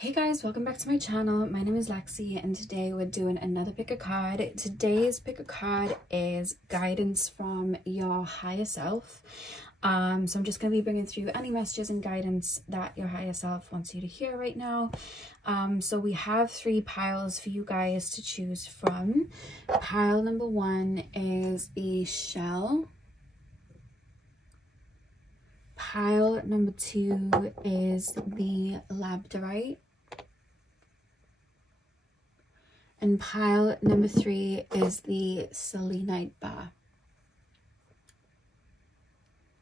Hey guys, welcome back to my channel. My name is Lexi and today we're doing another pick a card. Today's pick a card is guidance from your higher self. So I'm just going to be bringing through any messages and guidance that your higher self wants you to hear right now. So we have 3 piles for you guys to choose from. Pile number 1 is the shell. Pile number 2 is the labradorite. And pile number 3 is the selenite bar.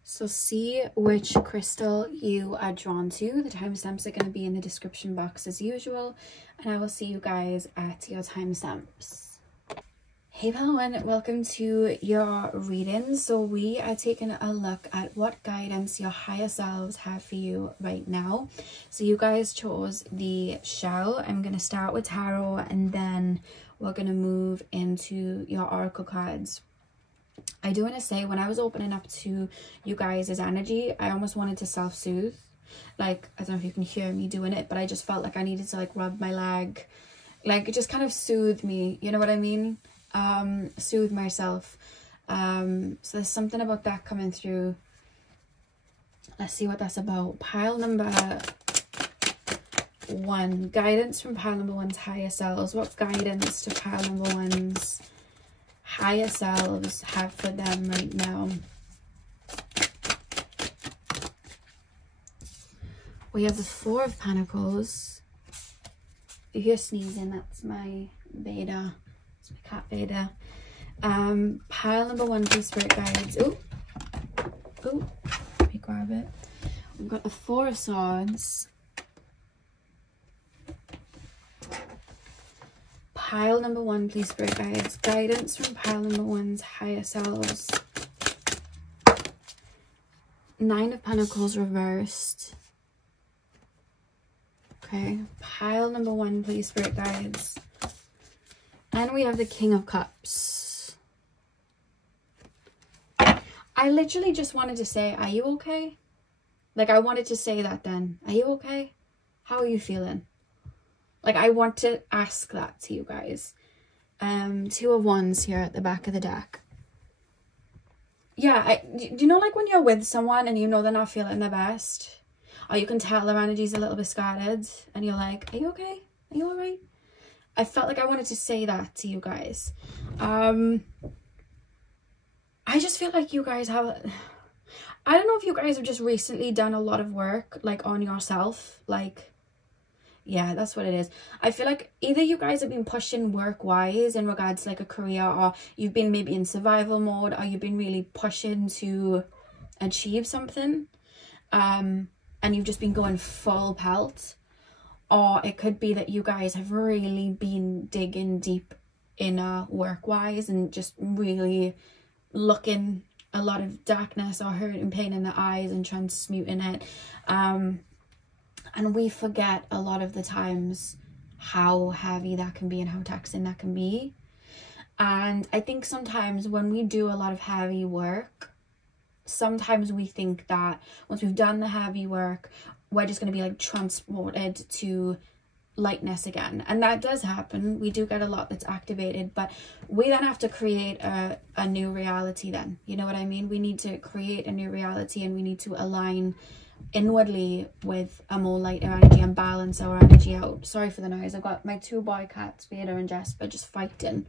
So see which crystal you are drawn to. The timestamps are going to be in the description box as usual. And I will see you guys at your timestamps. Hey everyone, welcome to your reading. So we are taking a look at what guidance your higher selves have for you right now. So you guys chose the shell. I'm going to start with tarot and then we're going to move into your oracle cards. I do want to say, when I was opening up to you guys' energy, I almost wanted to self-soothe. Like, I don't know if you can hear me doing it, but I just felt like I needed to like rub my leg. Like, it just kind of soothed me, you know what I mean? Soothe myself. So there's something about that coming through. Let's see what that's about. Pile number 1, guidance from pile number 1's higher selves. What guidance do pile number 1's higher selves have for them right now? We have the 4 of Pentacles. If you're sneezing, that's my beta. My cat Veda. Pile number 1, please, spirit guides. Oh, let me grab it. We've got the 4 of Swords. Pile number 1, please, spirit guides. Guidance from pile number 1's higher selves. 9 of Pentacles reversed. Okay, pile number 1, please, spirit guides. And we have the King of Cups. I literally just wanted to say, are you okay? Like, I wanted to say that then. Are you okay? How are you feeling? Like, I want to ask that to you guys. 2 of Wands here at the back of the deck. Yeah, do you know, like when you're with someone and you know they're not feeling their best? Or you can tell their energy's a little bit scattered. And you're like, are you okay? Are you alright? I felt like I wanted to say that to you guys. I just feel like you guys have... I don't know if you guys have just recently done a lot of work, like, on yourself. Like, yeah, that's what it is. I feel like either you guys have been pushing work-wise in regards to, like, a career, or you've been maybe in survival mode, or you've been really pushing to achieve something. And you've just been going full pelt. Or it could be that you guys have really been digging deep in work-wise and just really looking a lot of darkness or hurt and pain in the eyes and transmuting it. And we forget a lot of the times how heavy that can be and how taxing that can be. And I think sometimes when we do a lot of heavy work, sometimes we think that once we've done the heavy work, we're just going to be like transported to lightness again. And that does happen. We do get a lot that's activated, but we then have to create a new reality then. You know what I mean? We need to create a new reality and we need to align inwardly with a more lighter energy and balance our energy out. Sorry for the noise. I've got my 2 boy cats, Beta and Jasper, just fighting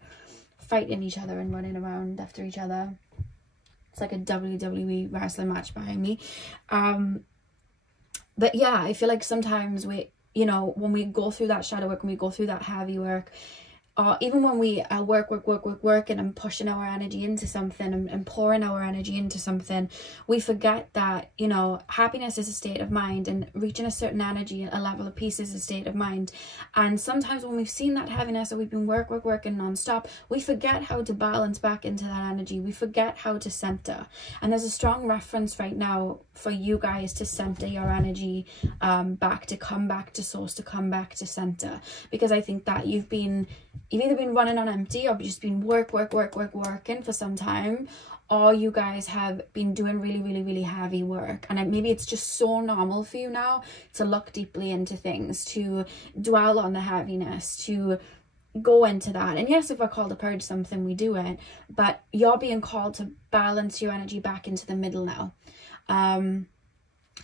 each other and running around after each other. It's like a WWE wrestling match behind me. But yeah, I feel like sometimes we, you know, when we go through that shadow work, when we go through that heavy work, or even when we work and pushing our energy into something and pouring our energy into something, we forget that, you know, happiness is a state of mind and reaching a certain energy, a level of peace is a state of mind. And sometimes when we've seen that heaviness or we've been working non-stop, we forget how to balance back into that energy. We forget how to center. And there's a strong reference right now for you guys to center your energy back, to come back to source, to come back to center. Because I think that you've either been running on empty or just been working for some time, or you guys have been doing really, really, really heavy work, and maybe it's just so normal for you now to look deeply into things, to dwell on the heaviness, to go into that. And yes, if we're called to purge something, we do it, but you're being called to balance your energy back into the middle now.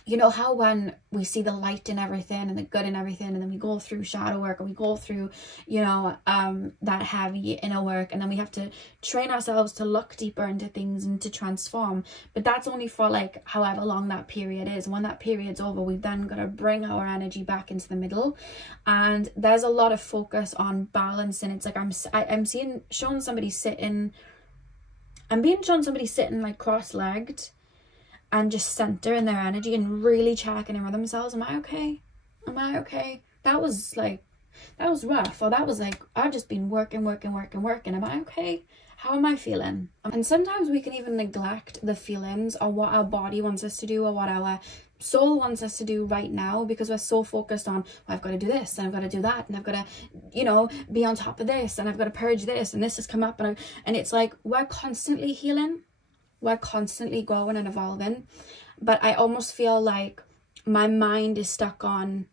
You know how when we see the light in everything and the good in everything, and then we go through shadow work, or we go through, you know, that heavy inner work, and then we have to train ourselves to look deeper into things and to transform. But that's only for like however long that period is. And when that period's over, we've then got to bring our energy back into the middle. And there's a lot of focus on balance. And it's like I'm showing somebody sitting, I'm being shown somebody sitting like cross-legged, and just centering their energy and really checking in with themselves. Am I okay? Am I okay? That was rough. Or that was like, I've just been working. Am I okay? How am I feeling? And sometimes we can even neglect the feelings, or what our body wants us to do, or what our soul wants us to do right now, because we're so focused on, well, I've got to do this, and I've got to do that, and I've got to, you know, be on top of this, and I've got to purge this, and this has come up, and it's like we're constantly healing. We're constantly growing and evolving, but I almost feel like my mind is stuck on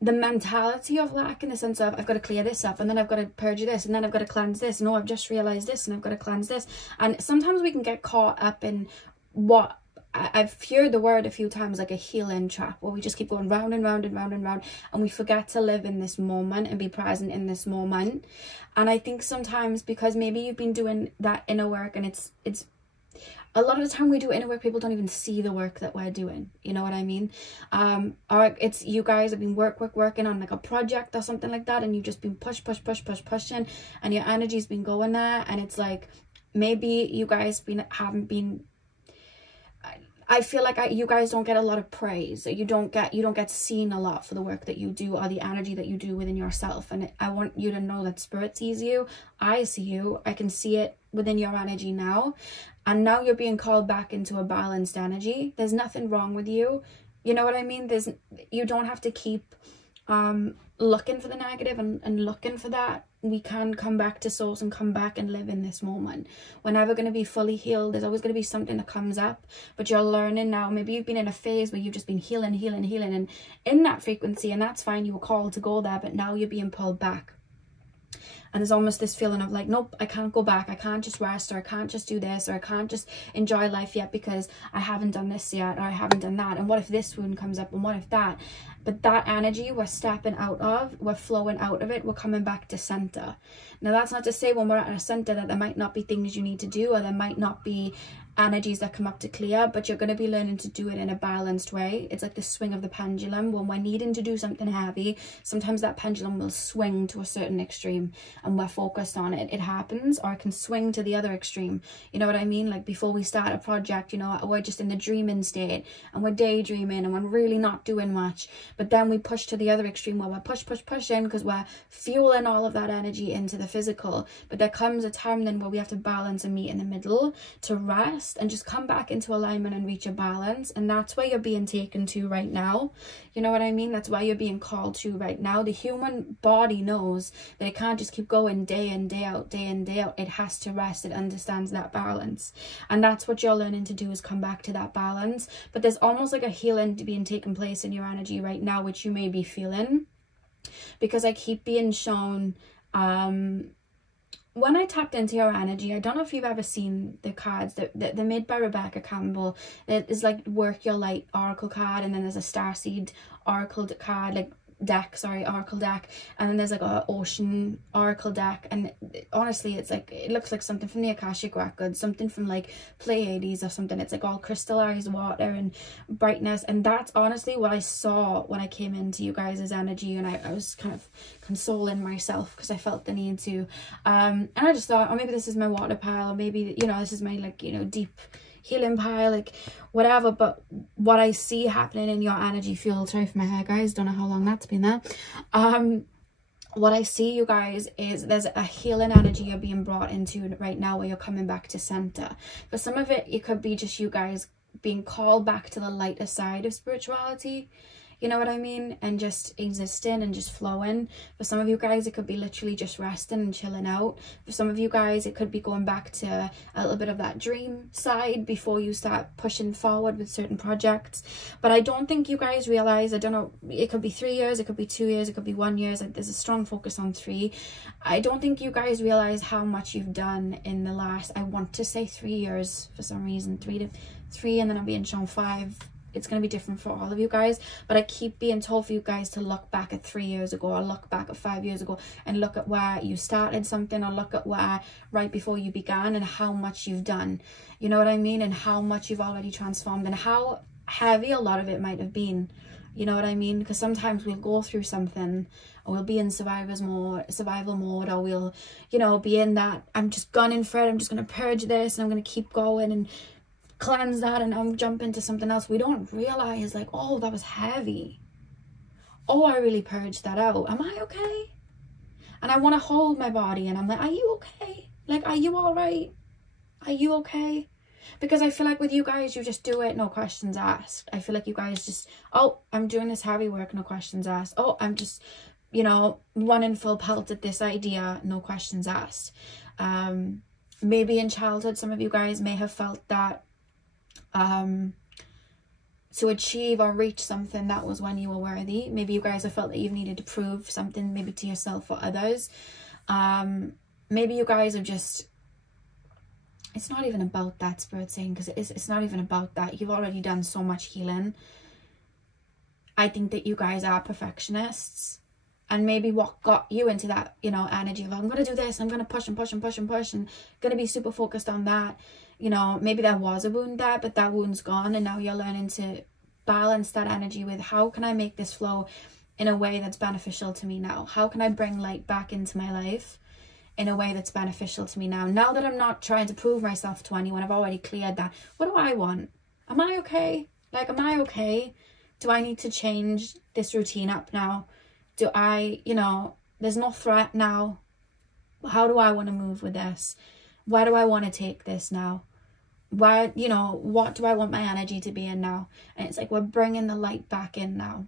the mentality of lack, in the sense of, I've got to clear this up, and then I've got to purge this, and then I've got to cleanse this, and oh, I've just realized this, and I've got to cleanse this. And sometimes we can get caught up in what I've heard the word a few times, like a healing trap, where we just keep going round and round and round and round, and we forget to live in this moment and be present in this moment. And I think sometimes, because maybe you've been doing that inner work, and it's a lot of the time we do inner work, people don't even see the work that we're doing, you know what I mean? Or it's, you guys have been working on like a project or something like that, and you've just been pushing, and your energy's been going there, and it's like, maybe you guys haven't been, I feel like you guys don't get a lot of praise, or you don't get seen a lot for the work that you do, or the energy that you do within yourself. And I want you to know that Spirit sees you. I see you. I can see it within your energy now. And now you're being called back into a balanced energy. There's nothing wrong with you. You know what I mean? You don't have to keep looking for the negative and looking for that. We can come back to source and come back and live in this moment. We're never going to be fully healed. There's always going to be something that comes up, but you're learning now. Maybe you've been in a phase where you've just been healing and in that frequency, and that's fine. You were called to go there, but now you're being pulled back. And there's almost this feeling of like, nope, I can't go back. I can't just rest, or I can't just do this, or I can't just enjoy life yet because I haven't done this yet, or I haven't done that. And what if this wound comes up, and what if that? But that energy we're stepping out of, we're flowing out of it, we're coming back to center. Now, that's not to say when we're at a center that there might not be things you need to do, or there might not be energies that come up to clear, but you're going to be learning to do it in a balanced way. It's like the swing of the pendulum. When we're needing to do something heavy, sometimes that pendulum will swing to a certain extreme, and we're focused on it. It happens, or it can swing to the other extreme. You know what I mean? Like before we start a project, you know, we're just in the dreaming state, and we're daydreaming, and we're really not doing much. But then we push to the other extreme, where we're pushing, because we're fueling all of that energy into the physical. But there comes a time then where we have to balance and meet in the middle, to rest and just come back into alignment and reach a balance. And that's where you're being taken to right now. You know what I mean? That's why you're being called to right now. The human body knows that it can't just keep going day in, day out, day in, day out. It has to rest. It understands that balance. And that's what you're learning to do, is come back to that balance. But there's almost like a healing being taking place in your energy right now, which you may be feeling, because I keep being shown, when I tapped into your energy, I don't know if you've ever seen the cards that they're made by Rebecca Campbell. It is like Work Your Light Oracle card, and then there's a Starseed Oracle card, like Oracle deck, and then there's like a Ocean Oracle deck. And honestly, it's like, it looks like something from the Akashic Records, something from like Pleiades or something. It's like all crystallized water and brightness, and that's honestly what I saw when I came into you guys' energy. And I was kind of consoling myself because I felt the need to, and I just thought, oh, maybe this is my water pile, or maybe, you know, this is my, like, you know, deep healing pile, like whatever. But what I see happening in your energy field, sorry for my hair, guys, don't know how long that's been there, what I see, you guys, is there's a healing energy you're being brought into right now, where you're coming back to center. For some of it, it could be just you guys being called back to the lighter side of spirituality. You know what I mean? And just existing and just flowing. For some of you guys, it could be literally just resting and chilling out. For some of you guys, it could be going back to a little bit of that dream side before you start pushing forward with certain projects. But I don't think you guys realize, I don't know, it could be 3 years, it could be 2 years, it could be 1 year. There's a strong focus on 3. I don't think you guys realize how much you've done in the last, I want to say 3 years for some reason, 3 and then I'm being shown 5. It's going to be different for all of you guys, but I keep being told for you guys to look back at 3 years ago, or look back at 5 years ago, and look at where you started something, or look at where right before you began, and how much you've done, you know what I mean, and how much you've already transformed, and how heavy a lot of it might have been, you know what I mean, because sometimes we'll go through something, or we'll be in survival mode, or we'll, you know, be in that, I'm just gunning for it, I'm just going to purge this, and I'm going to keep going, and cleanse that, and I'm jumping to something else. We don't realize, like, oh, that was heavy. Oh, I really purged that out. Am I okay? And I want to hold my body, and I'm like, are you okay? Like, are you all right? Are you okay? Because I feel like with you guys, you just do it, no questions asked. I feel like you guys just, oh, I'm doing this heavy work, no questions asked. Oh, I'm just, you know, running full pelt at this idea, no questions asked. Maybe in childhood, some of you guys may have felt that to achieve or reach something, that was when you were worthy. Maybe you guys have felt that you've needed to prove something, maybe to yourself or others. Maybe you guys have just, it's not even about that, Spirit saying, because it's not even about that. You've already done so much healing. I think that you guys are perfectionists, and maybe what got you into that, you know, energy of, I'm going to do this, I'm going to push and push and push and push, and going to be super focused on that. You know, maybe there was a wound there, but that wound's gone, and now you're learning to balance that energy with, how can I make this flow in a way that's beneficial to me now? How can I bring light back into my life in a way that's beneficial to me now? Now that I'm not trying to prove myself to anyone, I've already cleared that. What do I want? Am I okay? Like, am I okay? Do I need to change this routine up now? Do I, you know, there's no threat now. How do I want to move with this? Where do I want to take this now? Where, you know, what do I want my energy to be in now? And it's like, we're bringing the light back in now.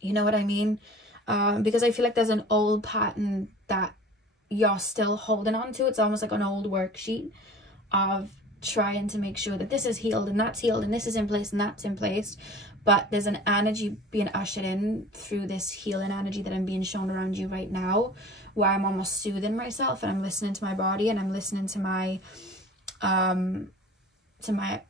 You know what I mean? Because I feel like there's an old pattern that you're still holding on to. It's almost like an old worksheet of trying to make sure that this is healed and that's healed and this is in place and that's in place. But there's an energy being ushered in through this healing energy that I'm being shown around you right now, where I'm almost soothing myself, and I'm listening to my body, and I'm listening to my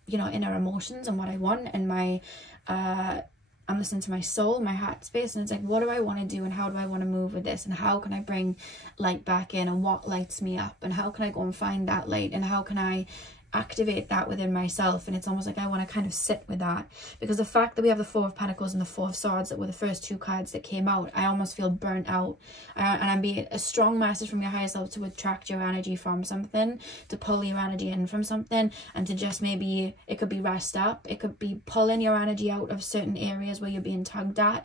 you know, inner emotions and what I want, and my I'm listening to my soul, my heart space, and it's like, what do I want to do, and how do I want to move with this, and how can I bring light back in, and what lights me up, and how can I go and find that light, and how can I activate that within myself. And it's almost like I want to kind of sit with that, because the fact that we have the Four of Pentacles and the Four of Swords that were the first 2 cards that came out, I almost feel burnt out, and I'm being a strong message from your higher self to attract your energy from something, to pull your energy in from something, and to just, maybe it could be rest up, it could be pulling your energy out of certain areas where you're being tugged at,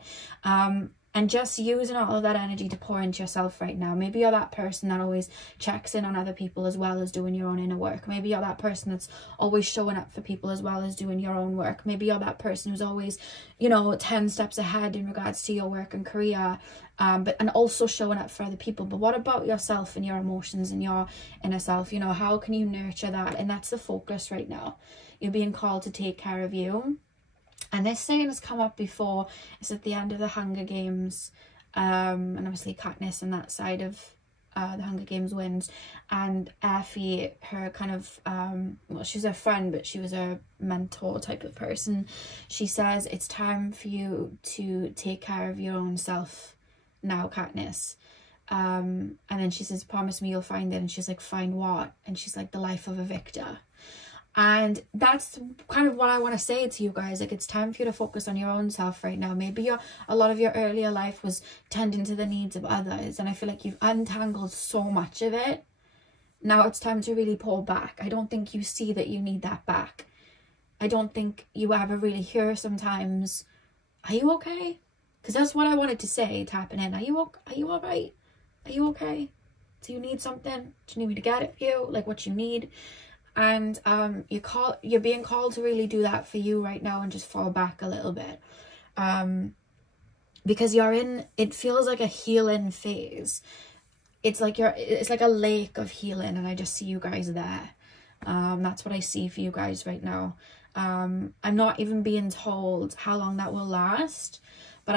and just using all of that energy to pour into yourself right now. Maybe you're that person that always checks in on other people as well as doing your own inner work. Maybe you're that person that's always showing up for people as well as doing your own work. Maybe you're that person who's always, you know, 10 steps ahead in regards to your work and career, and also showing up for other people. But what about yourself and your emotions and your inner self? You know, how can you nurture that? And that's the focus right now. You're being called to take care of you. And this saying has come up before. It's at the end of the Hunger Games, and obviously Katniss and that side of the Hunger Games wins, and Effie, her kind of well, she's a friend, but she was a mentor type of person. She says, it's time for you to take care of your own self now, Katniss. And then she says, promise me you'll find it. And she's like, find what? And she's like, the life of a victor. And that's kind of what I want to say to you guys. Like, it's time for you to focus on your own self right now. Maybe a lot of your earlier life was tending to the needs of others, and I feel like you've untangled so much of it. Now it's time to really pull back. I don't think you see that you need that back. I don't think you ever really hear sometimes, are you okay? Because that's what I wanted to say, tapping in. Are you all right? Are you okay? Do you need something? Do you need me to get it for you? Like, what you need? And you're being called to really do that for you right now, and just fall back a little bit. because it feels like a healing phase. It's like a lake of healing, and I just see you guys there. That's what I see for you guys right now. I'm not even being told how long that will last, but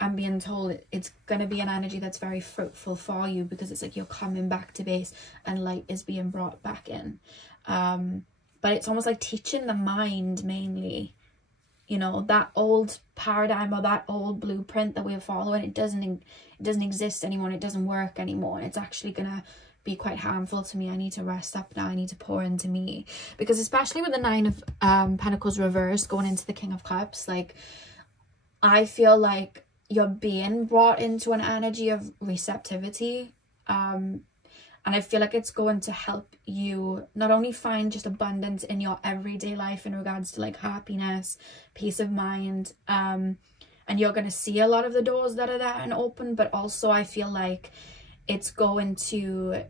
I'm being told it's going to be an energy that's very fruitful for you, because it's like you're coming back to base and light is being brought back in. But it's almost like teaching the mind mainly, you know, that old paradigm or that old blueprint that we're following, it doesn't exist anymore. It doesn't work anymore. It's actually going to be quite harmful to me. I need to rest up now. I need to pour into me, because especially with the Nine of Pentacles reversed going into the King of Cups, like I feel like you're being brought into an energy of receptivity, and I feel like it's going to help you not only find just abundance in your everyday life in regards to like happiness, peace of mind, and you're going to see a lot of the doors that are there and open, but also I feel like it's going to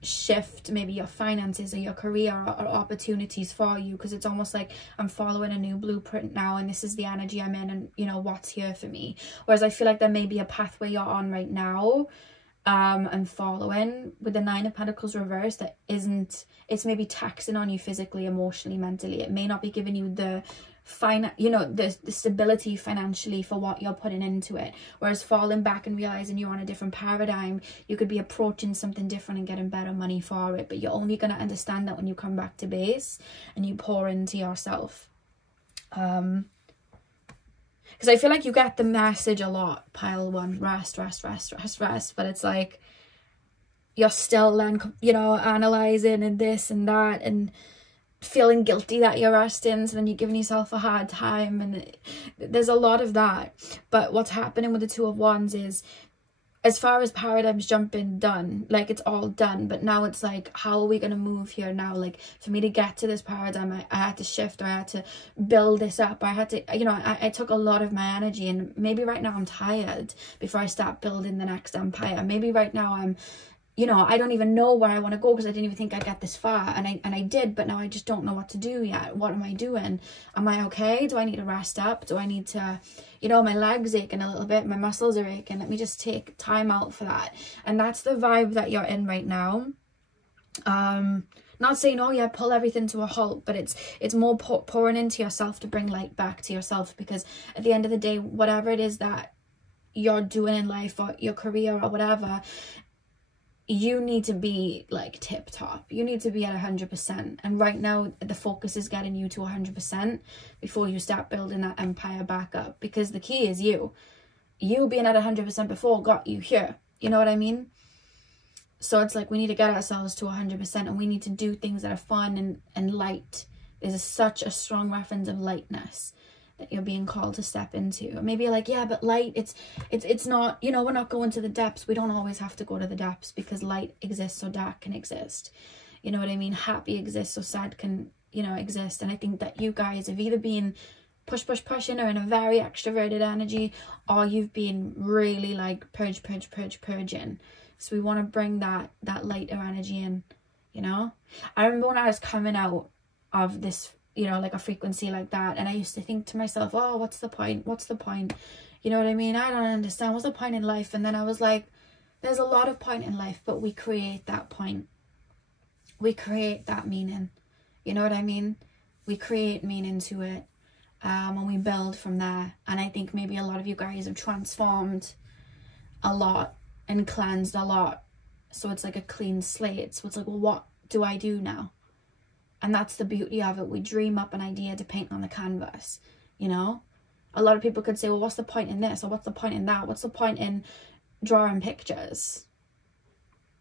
shift maybe your finances or your career or opportunities for you, because it's almost like I'm following a new blueprint now, and this is the energy I'm in, and you know what's here for me. Whereas I feel like there may be a pathway you're on right now and following with the Nine of Pentacles reversed that isn't, it's maybe taxing on you physically, emotionally, mentally. It may not be giving you the the stability financially for what you're putting into it. Whereas falling back and realizing you're on a different paradigm, you could be approaching something different and getting better money for it, but you're only going to understand that when you come back to base and you pour into yourself. Because I feel like you get the message a lot, pile one, rest, but it's like you're still then, you know, analysing and this and that and feeling guilty that you're resting, so then you're giving yourself a hard time, and there's a lot of that. But what's happening with the Two of Wands is, as far as paradigms jumping done, like it's all done, but now it's like, how are we going to move here now? Like for me to get to this paradigm, I had to shift, I had to build this up, I had to, you know, I took a lot of my energy, and maybe right now I'm tired before I start building the next empire. Maybe right now I'm, you know, I don't even know where I want to go, because I didn't even think I'd get this far, and I did, but now I just don't know what to do yet. What am I doing? Am I okay? Do I need to rest up? Do I need to, you know, my legs aching a little bit, my muscles are aching, let me just take time out for that. And that's the vibe that you're in right now. Not saying, oh yeah, pull everything to a halt, but it's more pouring into yourself to bring light back to yourself, because at the end of the day, whatever it is that you're doing in life or your career or whatever, you need to be like tip top. You need to be at 100%. And right now the focus is getting you to 100% before you start building that empire back up, because the key is you being at 100% before got you here. You know what I mean? So it's like we need to get ourselves to 100%, and we need to do things that are fun and light. There's such a strong reference of lightness that you're being called to step into. Maybe you're like, yeah, but light, it's not, you know, we're not going to the depths. We don't always have to go to the depths, because light exists so dark can exist. You know what I mean? Happy exists so sad can, you know, exist. And I think that you guys have either been pushing or in a very extroverted energy, or you've been really like purging. So we want to bring that lighter energy in, you know? I remember when I was coming out of this, you know, like a frequency like that, and I used to think to myself, oh, what's the point, you know what I mean? I don't understand, what's the point in life? And then I was like, there's a lot of point in life, but we create that point, we create that meaning, you know what I mean? We create meaning to it, and we build from there. And I think maybe a lot of you guys have transformed a lot and cleansed a lot, so it's like a clean slate. So it's like, well, what do I do now? And that's the beauty of it. We dream up an idea to paint on the canvas, you know? A lot of people could say, well, what's the point in this? Or what's the point in that? What's the point in drawing pictures?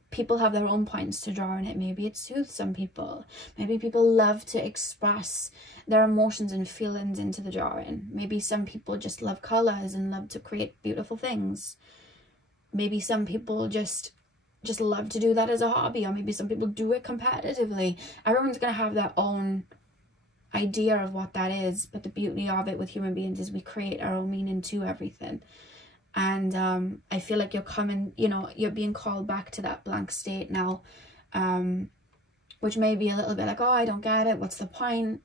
People have their own points to draw in it. Maybe it soothes some people. Maybe people love to express their emotions and feelings into the drawing. Maybe some people just love colours and love to create beautiful things. Maybe some people just love to do that as a hobby, or maybe some people do it competitively. Everyone's going to have their own idea of what that is, but the beauty of it with human beings is we create our own meaning to everything. And I feel like you're coming, you know, you're being called back to that blank state now, which may be a little bit like, oh, I don't get it, what's the point?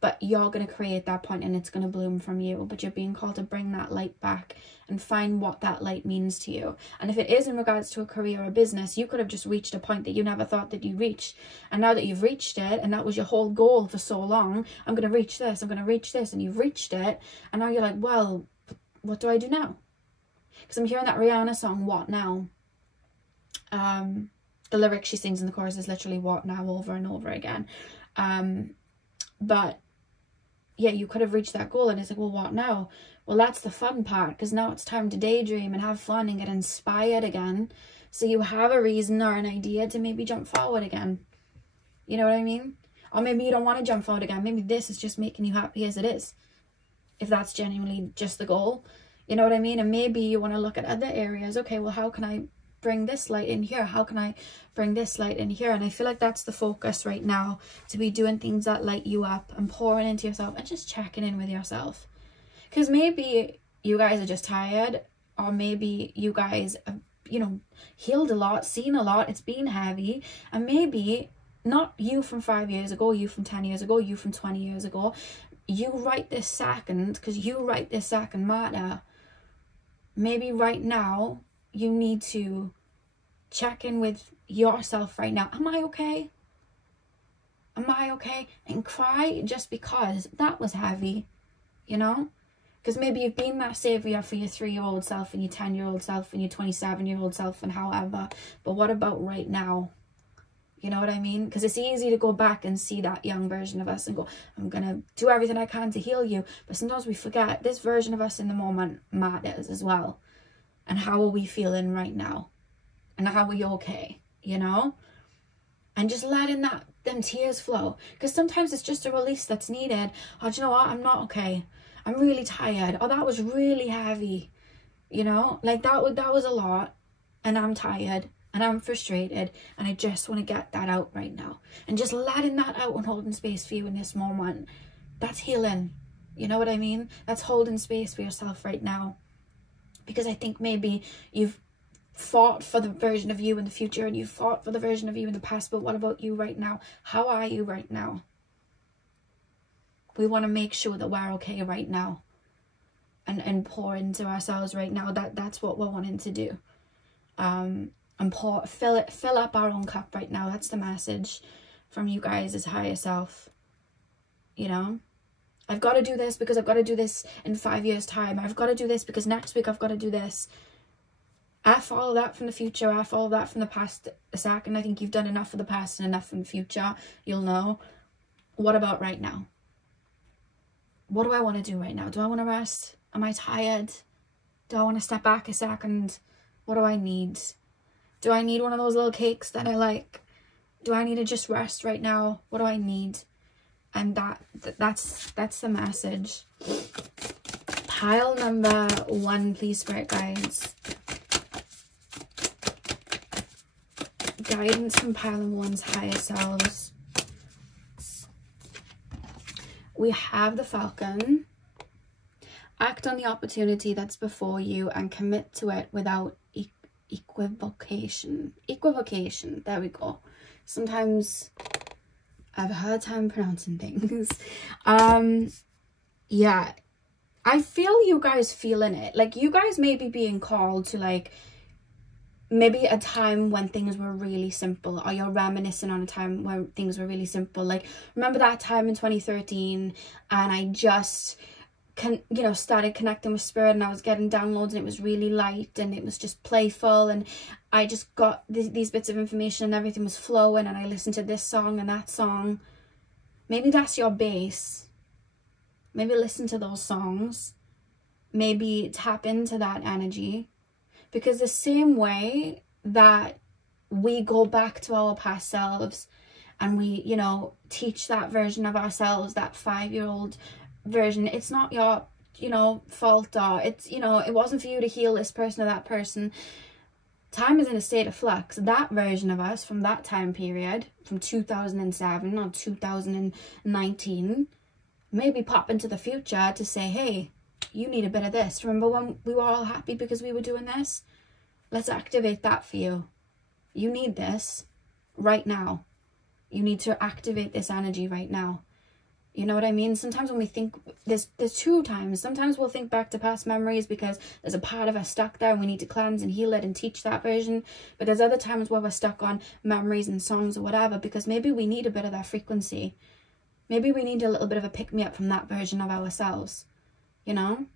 but you're going to create that point and it's going to bloom from you. But you're being called to bring that light back and find what that light means to you. And if it is in regards to a career or a business, you could have just reached a point that you never thought that you'd reach. And now that you've reached it, and that was your whole goal for so long, I'm going to reach this, I'm going to reach this, and you've reached it. And now you're like, well, what do I do now? Because I'm hearing that Rihanna song, What Now? The lyric she sings in the chorus is literally what now, over and over again. But yeah, you could have reached that goal, and it's like, well, what now? Well, that's the fun part, because now it's time to daydream and have fun and get inspired again. So you have a reason or an idea to maybe jump forward again. You know what I mean? Or maybe you don't want to jump forward again. Maybe this is just making you happy as it is, if that's genuinely just the goal. You know what I mean? And maybe you want to look at other areas. Okay, well, how can I bring this light in here? How can I bring this light in here? And I feel like that's the focus right now, to be doing things that light you up and pouring into yourself and just checking in with yourself. Because maybe you guys are just tired, or maybe you guys have, you know, healed a lot, seen a lot, it's been heavy, and maybe not you from 5 years ago, you from 10 years ago, you from 20 years ago, you right this second, because you right this second matter. Maybe right now you need to check in with yourself right now. Am I okay? Am I okay? And cry just because that was heavy, you know? Because maybe you've been that savior for your 3-year-old self and your 10-year-old self and your 27-year-old self and however. But what about right now? You know what I mean? Because it's easy to go back and see that young version of us and go, I'm going to do everything I can to heal you. But sometimes we forget this version of us in the moment matters as well. And how are we feeling right now? And how are we okay? You know? And just letting them tears flow. Because sometimes it's just a release that's needed. Oh, do you know what? I'm not okay. I'm really tired. Oh, that was really heavy. You know? Like that was a lot. And I'm tired. And I'm frustrated. And I just want to get that out right now. And just letting that out and holding space for you in this moment. That's healing. You know what I mean? That's holding space for yourself right now. Because I think maybe you've fought for the version of you in the future, and you've fought for the version of you in the past, but what about you right now? How are you right now? We want to make sure that we're okay right now, and pour into ourselves right now. That's what we're wanting to do. And fill up our own cup right now. That's the message from you guys, as higher self. You know? I've got to do this because I've got to do this in 5 years' time. I've got to do this because next week I've got to do this. I follow that from the future. I follow that from the past a second. I think you've done enough for the past and enough from the future. You'll know. What about right now? What do I want to do right now? Do I want to rest? Am I tired? Do I want to step back a second? What do I need? Do I need one of those little cakes that I like? Do I need to just rest right now? What do I need? And that's the message. Pile number 1, please, spirit guides. Guidance from pile number 1's higher selves. We have the Falcon. Act on the opportunity that's before you and commit to it without equivocation. Equivocation. There we go. Sometimes I have a hard time pronouncing things. Yeah, I feel you guys feeling it. Like, you guys may be being called to, like, maybe a time when things were really simple, or you're reminiscing on a time when things were really simple. Like, remember that time in 2013 and I just started connecting with spirit, and I was getting downloads, and it was really light, and it was just playful, and I just got these bits of information, and everything was flowing, and I listened to this song and that song. Maybe that's your base. Maybe listen to those songs. Maybe tap into that energy. Because the same way that we go back to our past selves and we, teach that version of ourselves, that 5-year-old version, it's not your, fault, or it's, it wasn't for you to heal this person or that person. Time is in a state of flux. That version of us from that time period, from 2007 or 2019, maybe pop into the future to say, hey, you need a bit of this. Remember when we were all happy because we were doing this? Let's activate that for you. You need this right now. You need to activate this energy right now. You know what I mean? Sometimes when we think, there's two times. Sometimes we'll think back to past memories because there's a part of us stuck there and we need to cleanse and heal it and teach that version. But there's other times where we're stuck on memories and songs or whatever because maybe we need a bit of that frequency. Maybe we need a little bit of a pick-me-up from that version of ourselves, you know?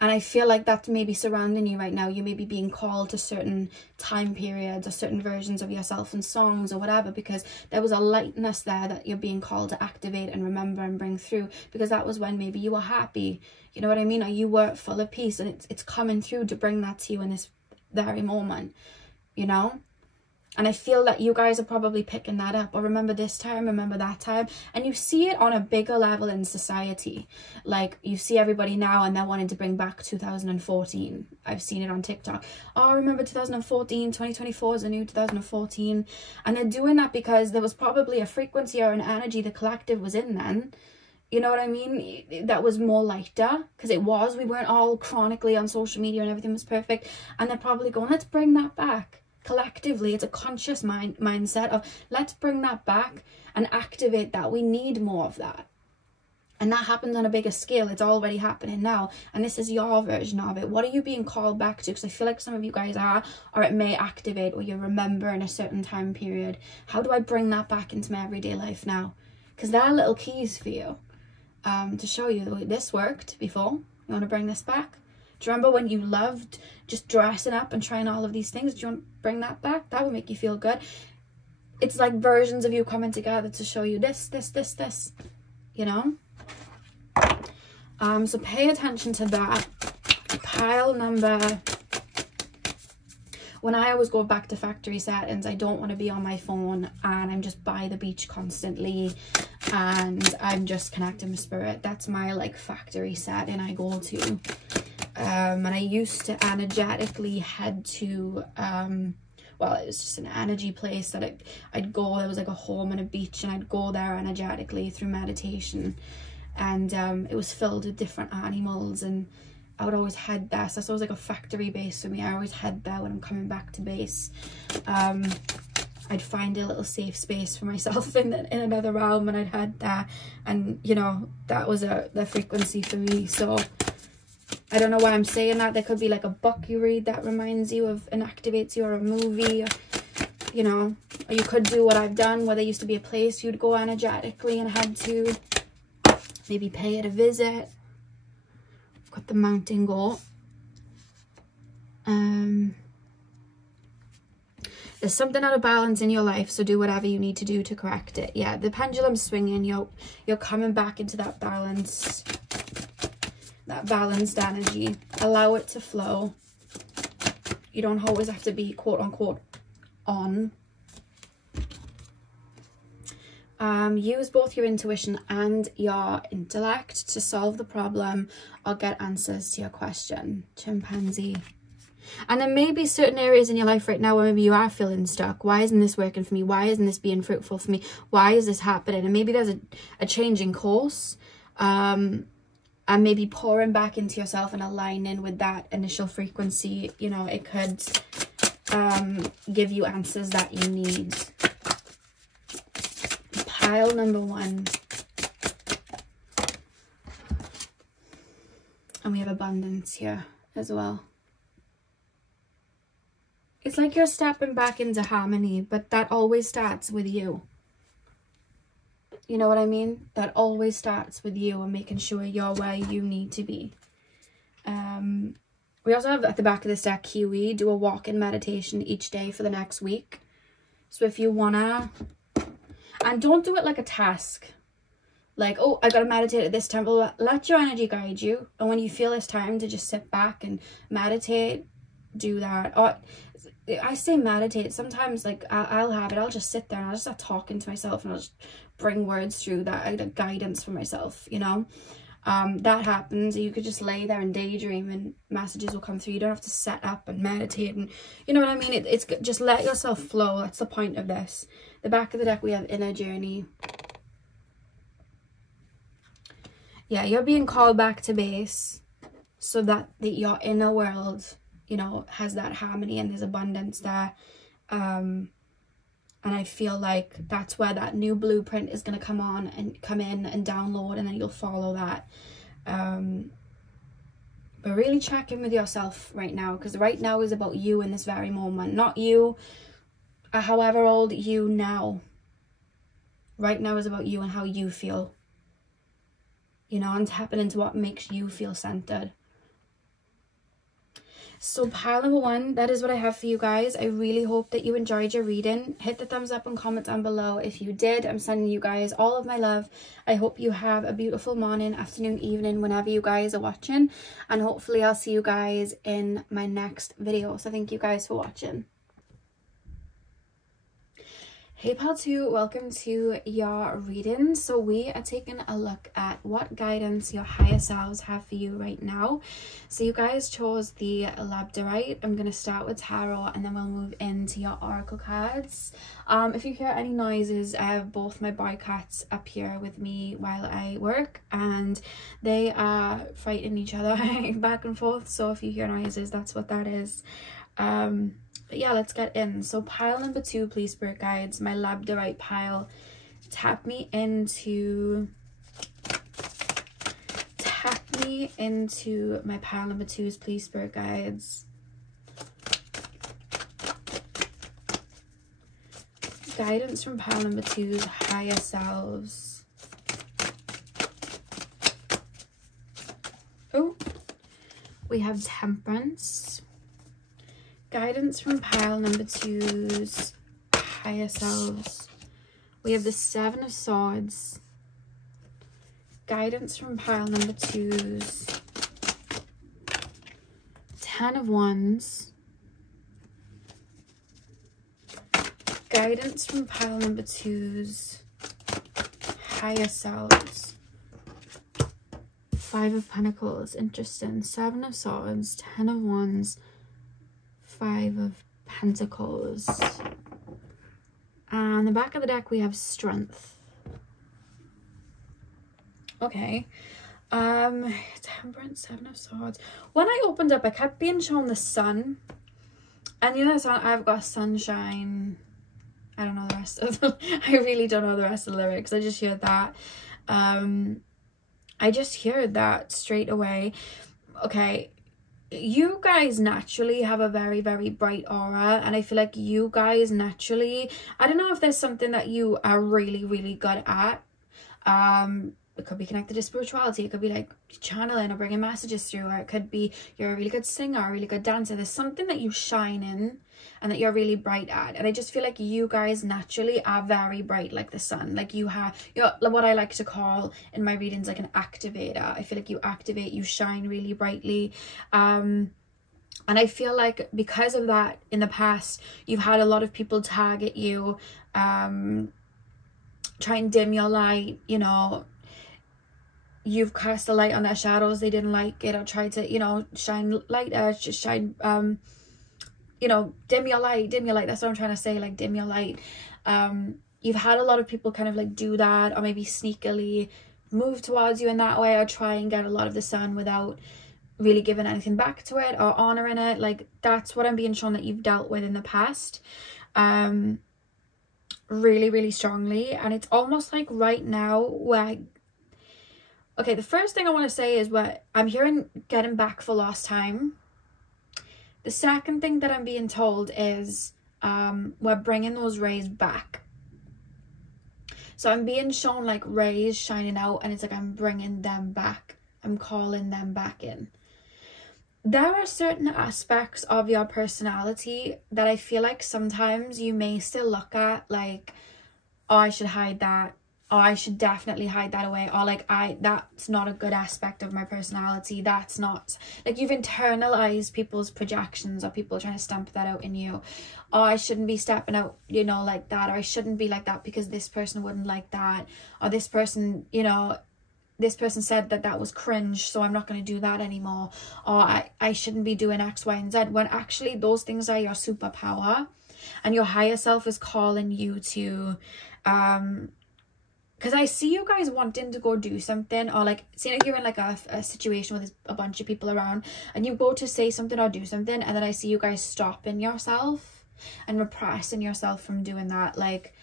And I feel like that's maybe surrounding you right now. You may be being called to certain time periods or certain versions of yourself in songs or whatever, because there was a lightness there that you're being called to activate and remember and bring through, because that was when maybe you were happy, you know what I mean? Or you were full of peace, and it's coming through to bring that to you in this very moment, you know? And I feel that you guys are probably picking that up. Or remember this time, remember that time. And you see it on a bigger level in society. Like, you see everybody now and they're wanting to bring back 2014. I've seen it on TikTok. Oh, remember 2014, 2024 is a new 2014. And they're doing that because there was probably a frequency or an energy the collective was in then. You know what I mean? That was more lighter, because it was. We weren't all chronically on social media and everything was perfect. And they're probably going, let's bring that back. Collectively, it's a conscious mindset of let's bring that back and activate that. We need more of that. And that happens on a bigger scale. It's already happening now. And this is your version of it. What are you being called back to? Because I feel like some of you guys are, or it may activate, or you remember in a certain time period. How do I bring that back into my everyday life now? Because there are little keys for you to show you the way this worked before. You want to bring this back? Do you remember when you loved just dressing up and trying all of these things? Do you want to bring that back? That would make you feel good. It's like versions of you coming together to show you this, you know? So pay attention to that. Pile number... When I always go back to factory settings, I don't want to be on my phone and I'm just by the beach constantly and I'm just connecting with spirit. That's my like factory setting I go to. And I used to energetically head to, well, it was just an energy place that I'd go. There was like a home and a beach, and I'd go there energetically through meditation. And it was filled with different animals, and I would always head there. So that's always like a factory base for me. I always head there when I'm coming back to base. I'd find a little safe space for myself in another realm, and I'd head there. And, you know, that was the frequency for me. So... I don't know why I'm saying that. There could be like a book you read that reminds you of and activates you, or a movie, or, you know, or you could do what I've done, where there used to be a place you'd go energetically and head to, maybe pay it a visit. I've got the mountain goat. There's something out of balance in your life, so do whatever you need to do to correct it. Yeah, the pendulum's swinging. You're coming back into that balance. That balanced energy. Allow it to flow. You don't always have to be quote unquote on. Use both your intuition and your intellect to solve the problem or get answers to your question. Chimpanzee. And there may be certain areas in your life right now where maybe you are feeling stuck. Why isn't this working for me? Why isn't this being fruitful for me? Why is this happening? And maybe there's a change in course. And maybe pouring back into yourself and aligning with that initial frequency, you know, it could give you answers that you need. Pile number 1. And we have abundance here as well. It's like you're stepping back into harmony, but that always starts with you. You know what I mean? That always starts with you and making sure you're where you need to be. We also have at the back of this deck, Kiwi, do a walk-in meditation each day for the next week. So if you wanna, and don't do it like a task. Like, oh, I gotta meditate at this time. Let your energy guide you. And when you feel it's time to just sit back and meditate, do that. Or I say meditate. Sometimes, like, I'll have it. I'll just sit there and I'll just start talking to myself and I'll just bring words through that guidance for myself, you know. That happens. You could just lay there and daydream and messages will come through. You don't have to set up and meditate, and you know what I mean. It's just let yourself flow. That's the point of this. The back of the deck we have inner journey. Yeah, you're being called back to base so that your inner world, you know, has that harmony and there's abundance there. And I feel like that's where that new blueprint is going to come in and download, and then you'll follow that. But really check in with yourself right now, because right now is about you in this very moment, not you however old you now. Right now is about you and how you feel, you know, and tapping into what makes you feel centered. So pile number 1, that is what I have for you guys. I really hope that you enjoyed your reading. Hit the thumbs up and comment down below if you did. I'm sending you guys all of my love. I hope you have a beautiful morning, afternoon, evening, whenever you guys are watching. And hopefully I'll see you guys in my next video. So thank you guys for watching. Hey pal 2, welcome to your reading. So we are taking a look at what guidance your higher selves have for you right now. So you guys chose the labradorite. I'm going to start with tarot and then we'll move into your oracle cards. If you hear any noises, I have both my boy cats up here with me while I work, and they are fighting each other back and forth. So if you hear noises, that's what that is. But yeah, let's get in. So pile number 2, please, spirit guides. My labradorite pile. Tap me into my pile number 2s, please, spirit guides. Guidance from pile number 2's higher selves. Oh, we have temperance. Guidance from pile number 2's higher selves. We have the 7 of Swords. Guidance from pile number 2's 10 of Wands. Guidance from pile number 2's higher selves. 5 of Pentacles. Interesting. 7 of Swords, 10 of Wands, 5 of Pentacles. And the back of the deck we have Strength. Okay. Temperance, 7 of Swords. When I opened up, I kept being shown the sun. And you know the song, I've got sunshine. I don't know the rest of them. I really don't know the rest of the lyrics. I just heard that. I just heard that straight away. Okay. You guys naturally have a very, very bright aura, and I feel like you guys naturally, I don't know if there's something that you are really, really good at. It could be connected to spirituality, it could be like channeling or bringing messages through, or it could be you're a really good singer, a really good dancer. There's something that you shine in and that you're really bright at, and I just feel like you guys naturally are very bright, like the sun. Like you're what I like to call in my readings like an activator. I feel like you activate, you shine really brightly, and I feel like because of that, in the past you've had a lot of people target you, try and dim your light, you know. You've cast a light on their shadows, they didn't like it, or tried to, you know, shine light, just shine, you know, dim your light, that's what I'm trying to say, like dim your light. You've had a lot of people kind of like do that, or maybe sneakily move towards you in that way, or try and get a lot of the sun without really giving anything back to it or honoring it. Like that's what I'm being shown that you've dealt with in the past, really, really strongly. And it's almost like right now where okay, the first thing I want to say is what I'm hearing, getting back for lost time. The second thing that I'm being told is we're bringing those rays back. So I'm being shown like rays shining out, and it's like I'm bringing them back. I'm calling them back in. There are certain aspects of your personality that I feel like sometimes you may still look at like, oh, I should hide that. Oh, I should definitely hide that away. Or like, that's not a good aspect of my personality. That's not, like, you've internalized people's projections, or people trying to stamp that out in you. Oh, I shouldn't be stepping out, you know, like that. Or I shouldn't be like that because this person wouldn't like that. Or this person, you know, this person said that that was cringe, so I'm not going to do that anymore. Or I shouldn't be doing X, Y, and Z. When actually those things are your superpower. And your higher self is calling you to, because I see you guys wanting to go do something, or like, say like you're in like a situation with a bunch of people around, and you go to say something or do something, and then I see you guys stopping yourself. and repressing yourself from doing that. Like,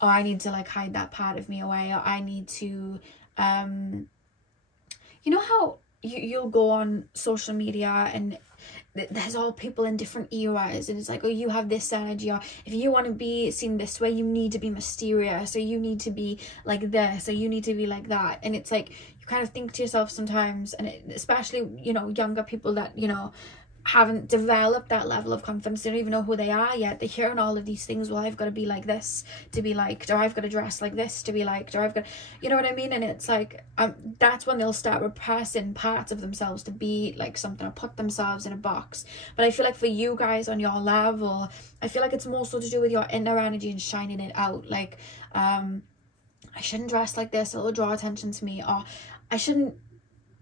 oh, I need to like hide that part of me away, or I need to you know how you'll go on social media and there's all people in different eras, and it's like, oh, you have this energy, or if you want to be seen this way, you need to be mysterious, or you need to be like this, or you need to be like that. And it's like, you kind of think to yourself sometimes, and especially, you know, younger people that, you know, haven't developed that level of confidence, they don't even know who they are yet, they're hearing all of these things, well, I've got to be like this to be liked, or I've got to dress like this to be liked, or I've got, you know what I mean? And it's like, that's when they'll start repressing parts of themselves to be like something, or put themselves in a box. But I feel like for you guys on your level, I feel like it's more so to do with your inner energy and shining it out. Like, I shouldn't dress like this, it'll draw attention to me, or I shouldn't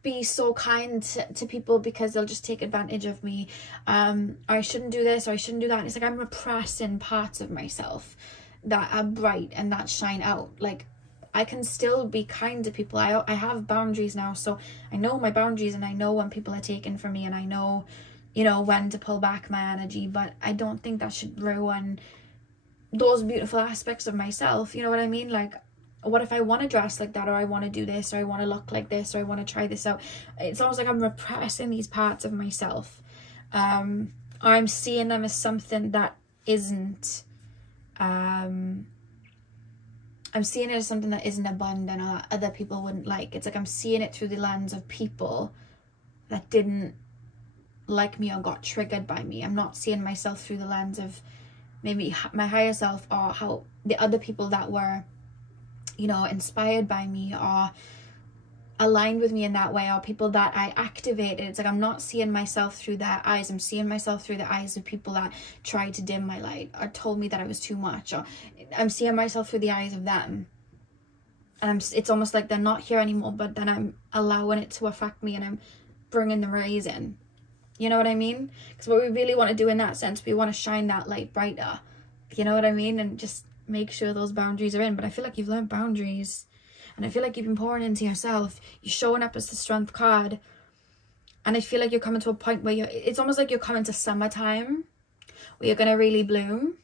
be so kind to people because they'll just take advantage of me, or I shouldn't do this, or I shouldn't do that. And it's like, I'm repressing parts of myself that are bright and that shine out. Like, I can still be kind to people. I have boundaries now, so I know my boundaries, and I know when people are taken from me, and I know, you know, when to pull back my energy. But I don't think that should ruin those beautiful aspects of myself, you know what I mean? Like, what if I want to dress like that, or I want to do this, or I want to look like this, or I want to try this out? It's almost like I'm repressing these parts of myself, or I'm seeing them as something that isn't, I'm seeing it as something that isn't abundant, or that other people wouldn't like. It's like I'm seeing it through the lens of people that didn't like me or got triggered by me. I'm not seeing myself through the lens of maybe my higher self, or how the other people that were, you know, inspired by me or aligned with me in that way, or people that I activated. It's like, I'm not seeing myself through their eyes. I'm seeing myself through the eyes of people that tried to dim my light, or told me that I was too much, or I'm seeing myself through the eyes of them. And it's almost like they're not here anymore, but then I'm allowing it to affect me, and I'm bringing the rays in. You know what I mean? Because what we really want to do in that sense, we want to shine that light brighter. You know what I mean? And just make sure those boundaries are in. But I feel like you've learned boundaries, and I feel like you've been pouring into yourself. You're showing up as the strength card, and I feel like you're coming to a point where it's almost like you're coming to summertime, where you're going to really bloom.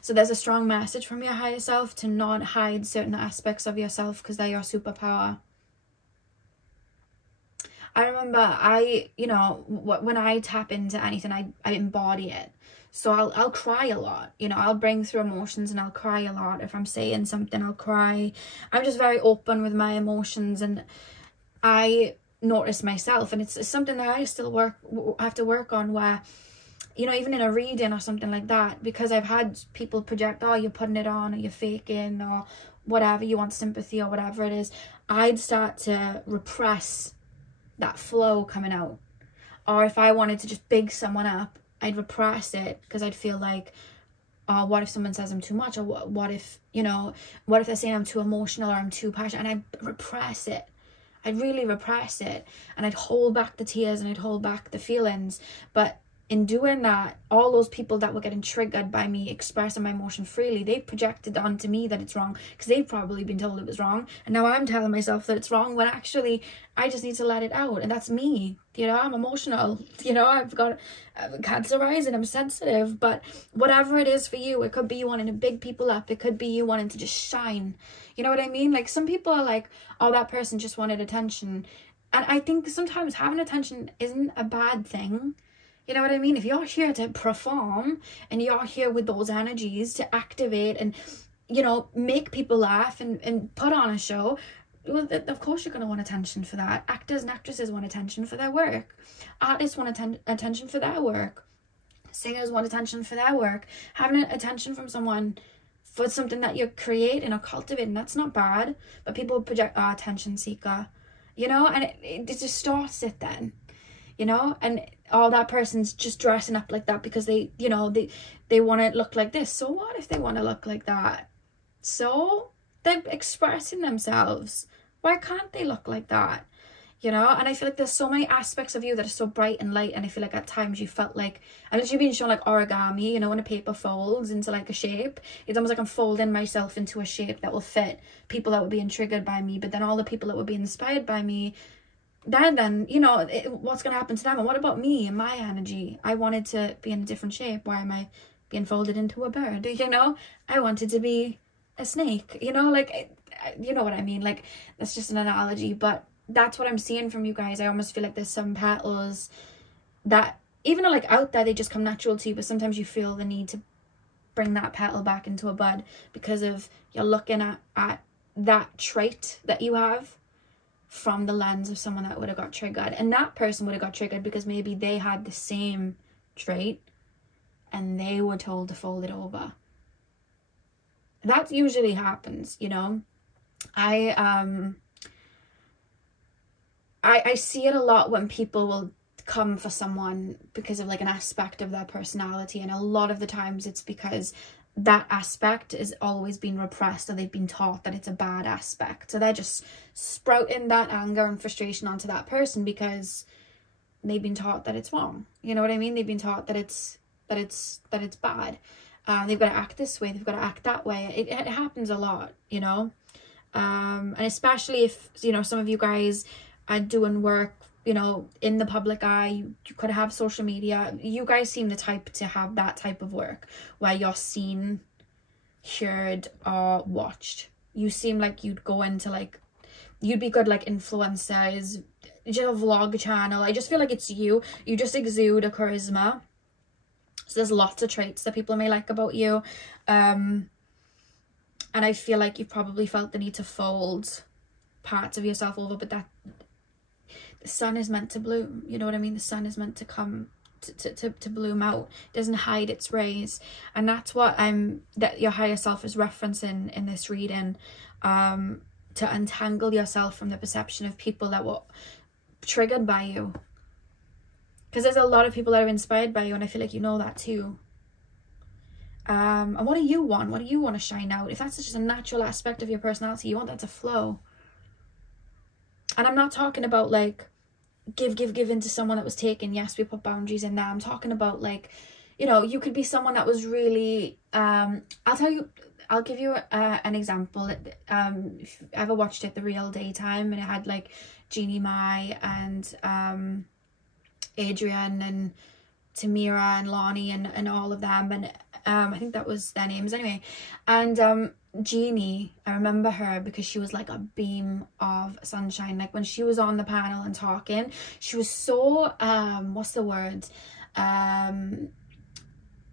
So there's a strong message from your higher self to not hide certain aspects of yourself, because they're your superpower. I remember you know, when I tap into anything, I embody it. So I'll cry a lot, you know, I'll bring through emotions, and I'll cry a lot. If I'm saying something, I'll cry. I'm just very open with my emotions, and I notice myself, and it's something that I still have to work on, where, you know, even in a reading or something like that, because I've had people project, oh, you're putting it on, or you're faking, or whatever, you want sympathy, or whatever it is, I'd start to repress that flow coming out. Or if I wanted to just big someone up, I'd repress it, because I'd feel like, oh, what if someone says I'm too much, or what if, you know, what if they're saying I'm too emotional, or I'm too passionate, and I'd repress it. I'd really repress it, and I'd hold back the tears, and I'd hold back the feelings. But in doing that, all those people that were getting triggered by me expressing my emotion freely, they projected onto me that it's wrong, because they've probably been told it was wrong, and now I'm telling myself that it's wrong, when actually I just need to let it out. And that's me, you know, I'm emotional, you know, I've got Cancer rising, I'm sensitive. But whatever it is for you, it could be you wanting to big people up, it could be you wanting to just shine, you know what I mean? Like, some people are like, oh, that person just wanted attention, and I think sometimes having attention isn't a bad thing. You know what I mean? If you're here to perform, and you're here with those energies to activate and, you know, make people laugh and put on a show, well, of course you're going to want attention for that. Actors and actresses want attention for their work. Artists want attention for their work. Singers want attention for their work. Having attention from someone for something that you're creating or cultivating, that's not bad. But people project, oh, attention seeker, you know, and it just starts it then. You know, and oh, that person's just dressing up like that because they, you know, they want to look like this. So what if they want to look like that? So they're expressing themselves. Why can't they look like that? You know, and I feel like there's so many aspects of you that are so bright and light, and I feel like at times you felt like, and as you've been shown like origami, you know, when a paper folds into like a shape, it's almost like I'm folding myself into a shape that will fit people that were being triggered by me, but then all the people that were being inspired by me, then you know, what's going to happen to them? And what about me and my energy? I wanted to be in a different shape. Why am I being folded into a bird, you know? I wanted to be a snake, you know? Like, you know what I mean? Like, that's just an analogy, but that's what I'm seeing from you guys. I almost feel like there's some petals that, even though like out there, they just come natural to you, but sometimes you feel the need to bring that petal back into a bud because of you're looking at that trait that you have from the lens of someone that would have got triggered, and that person would have got triggered because maybe they had the same trait and they were told to fold it over. That usually happens, you know. I see it a lot when people will come for someone because of like an aspect of their personality, and a lot of the times it's because that aspect is always been repressed, or they've been taught that it's a bad aspect, so they're just sprouting that anger and frustration onto that person because they've been taught that it's wrong, you know what I mean? They've been taught that it's bad. They've got to act this way, they've got to act that way. It happens a lot, you know. And especially if, you know, some of you guys are doing work, you know, in the public eye, you could have social media. You guys seem the type to have that type of work where you're seen, heard, or watched. You seem like you'd go into like, you'd be good like influencers, just a vlog channel. I just feel like it's you just exude a charisma. So there's lots of traits that people may like about you. And I feel like you've probably felt the need to fold parts of yourself over, but that the sun is meant to bloom, you know what I mean? The sun is meant to come to bloom out. It doesn't hide its rays, and that's what that your higher self is referencing in this reading, to untangle yourself from the perception of people that were triggered by you, because there's a lot of people that are inspired by you, and I feel like you know that too. And what do you want? What do you want to shine out? If that's just a natural aspect of your personality, you want that to flow. And I'm not talking about like give into someone that was taken. Yes, we put boundaries in there. I'm talking about like, you know, you could be someone that was really I'll give you an example. If you ever watched it, The Real Daytime, and it had like Jeannie Mai and Adrian and Tamira and Lonnie and all of them, and I think that was their names anyway. And Jeannie, I remember her because she was like a beam of sunshine. Like when she was on the panel and talking, she was so what's the word,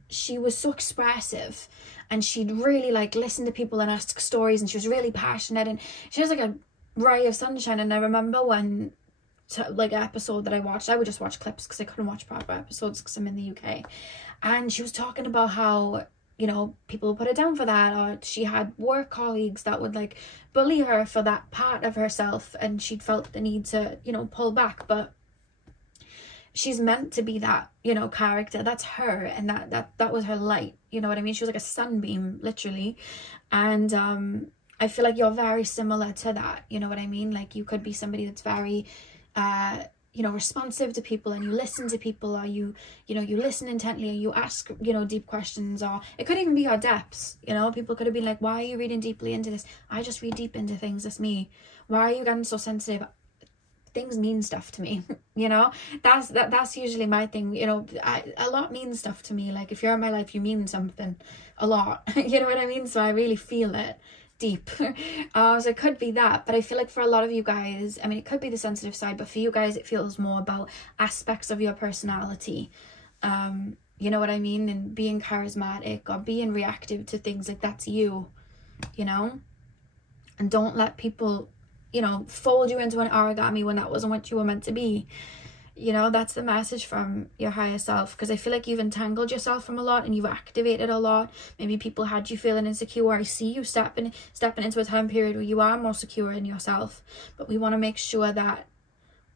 she was so expressive, and she'd really like listen to people and ask stories, and she was really passionate, and she was like a ray of sunshine. And I remember when like an episode that I watched, I would just watch clips because I couldn't watch proper episodes because I'm in the UK, and she was talking about how, you know, people put her down for that, or she had work colleagues that would like bully her for that part of herself, and she'd felt the need to, you know, pull back. But she's meant to be that, you know, character. That's her, and that was her light, you know what I mean? She was like a sunbeam, literally. And I feel like you're very similar to that, you know what I mean? Like you could be somebody that's very you know, responsive to people, and you listen to people, or you know, you listen intently, and you ask, you know, deep questions, or it could even be your depths, you know. People could have been like, why are you reading deeply into this? I just read deep into things, that's me. Why are you getting so sensitive? Things mean stuff to me, you know. That's usually my thing, you know. A lot means stuff to me. Like if you're in my life, you mean something a lot. You know what I mean? So I really feel it deep. So it could be that, but I feel like for a lot of you guys, I mean, it could be the sensitive side, but for you guys it feels more about aspects of your personality, you know what I mean? And being charismatic or being reactive to things, like that's you know. And don't let people, you know, fold you into an origami when that wasn't what you were meant to be. You know, that's the message from your higher self, because I feel like you've entangled yourself from a lot, and you've activated a lot. Maybe people had you feeling insecure. I see you stepping into a time period where you are more secure in yourself, but we want to make sure that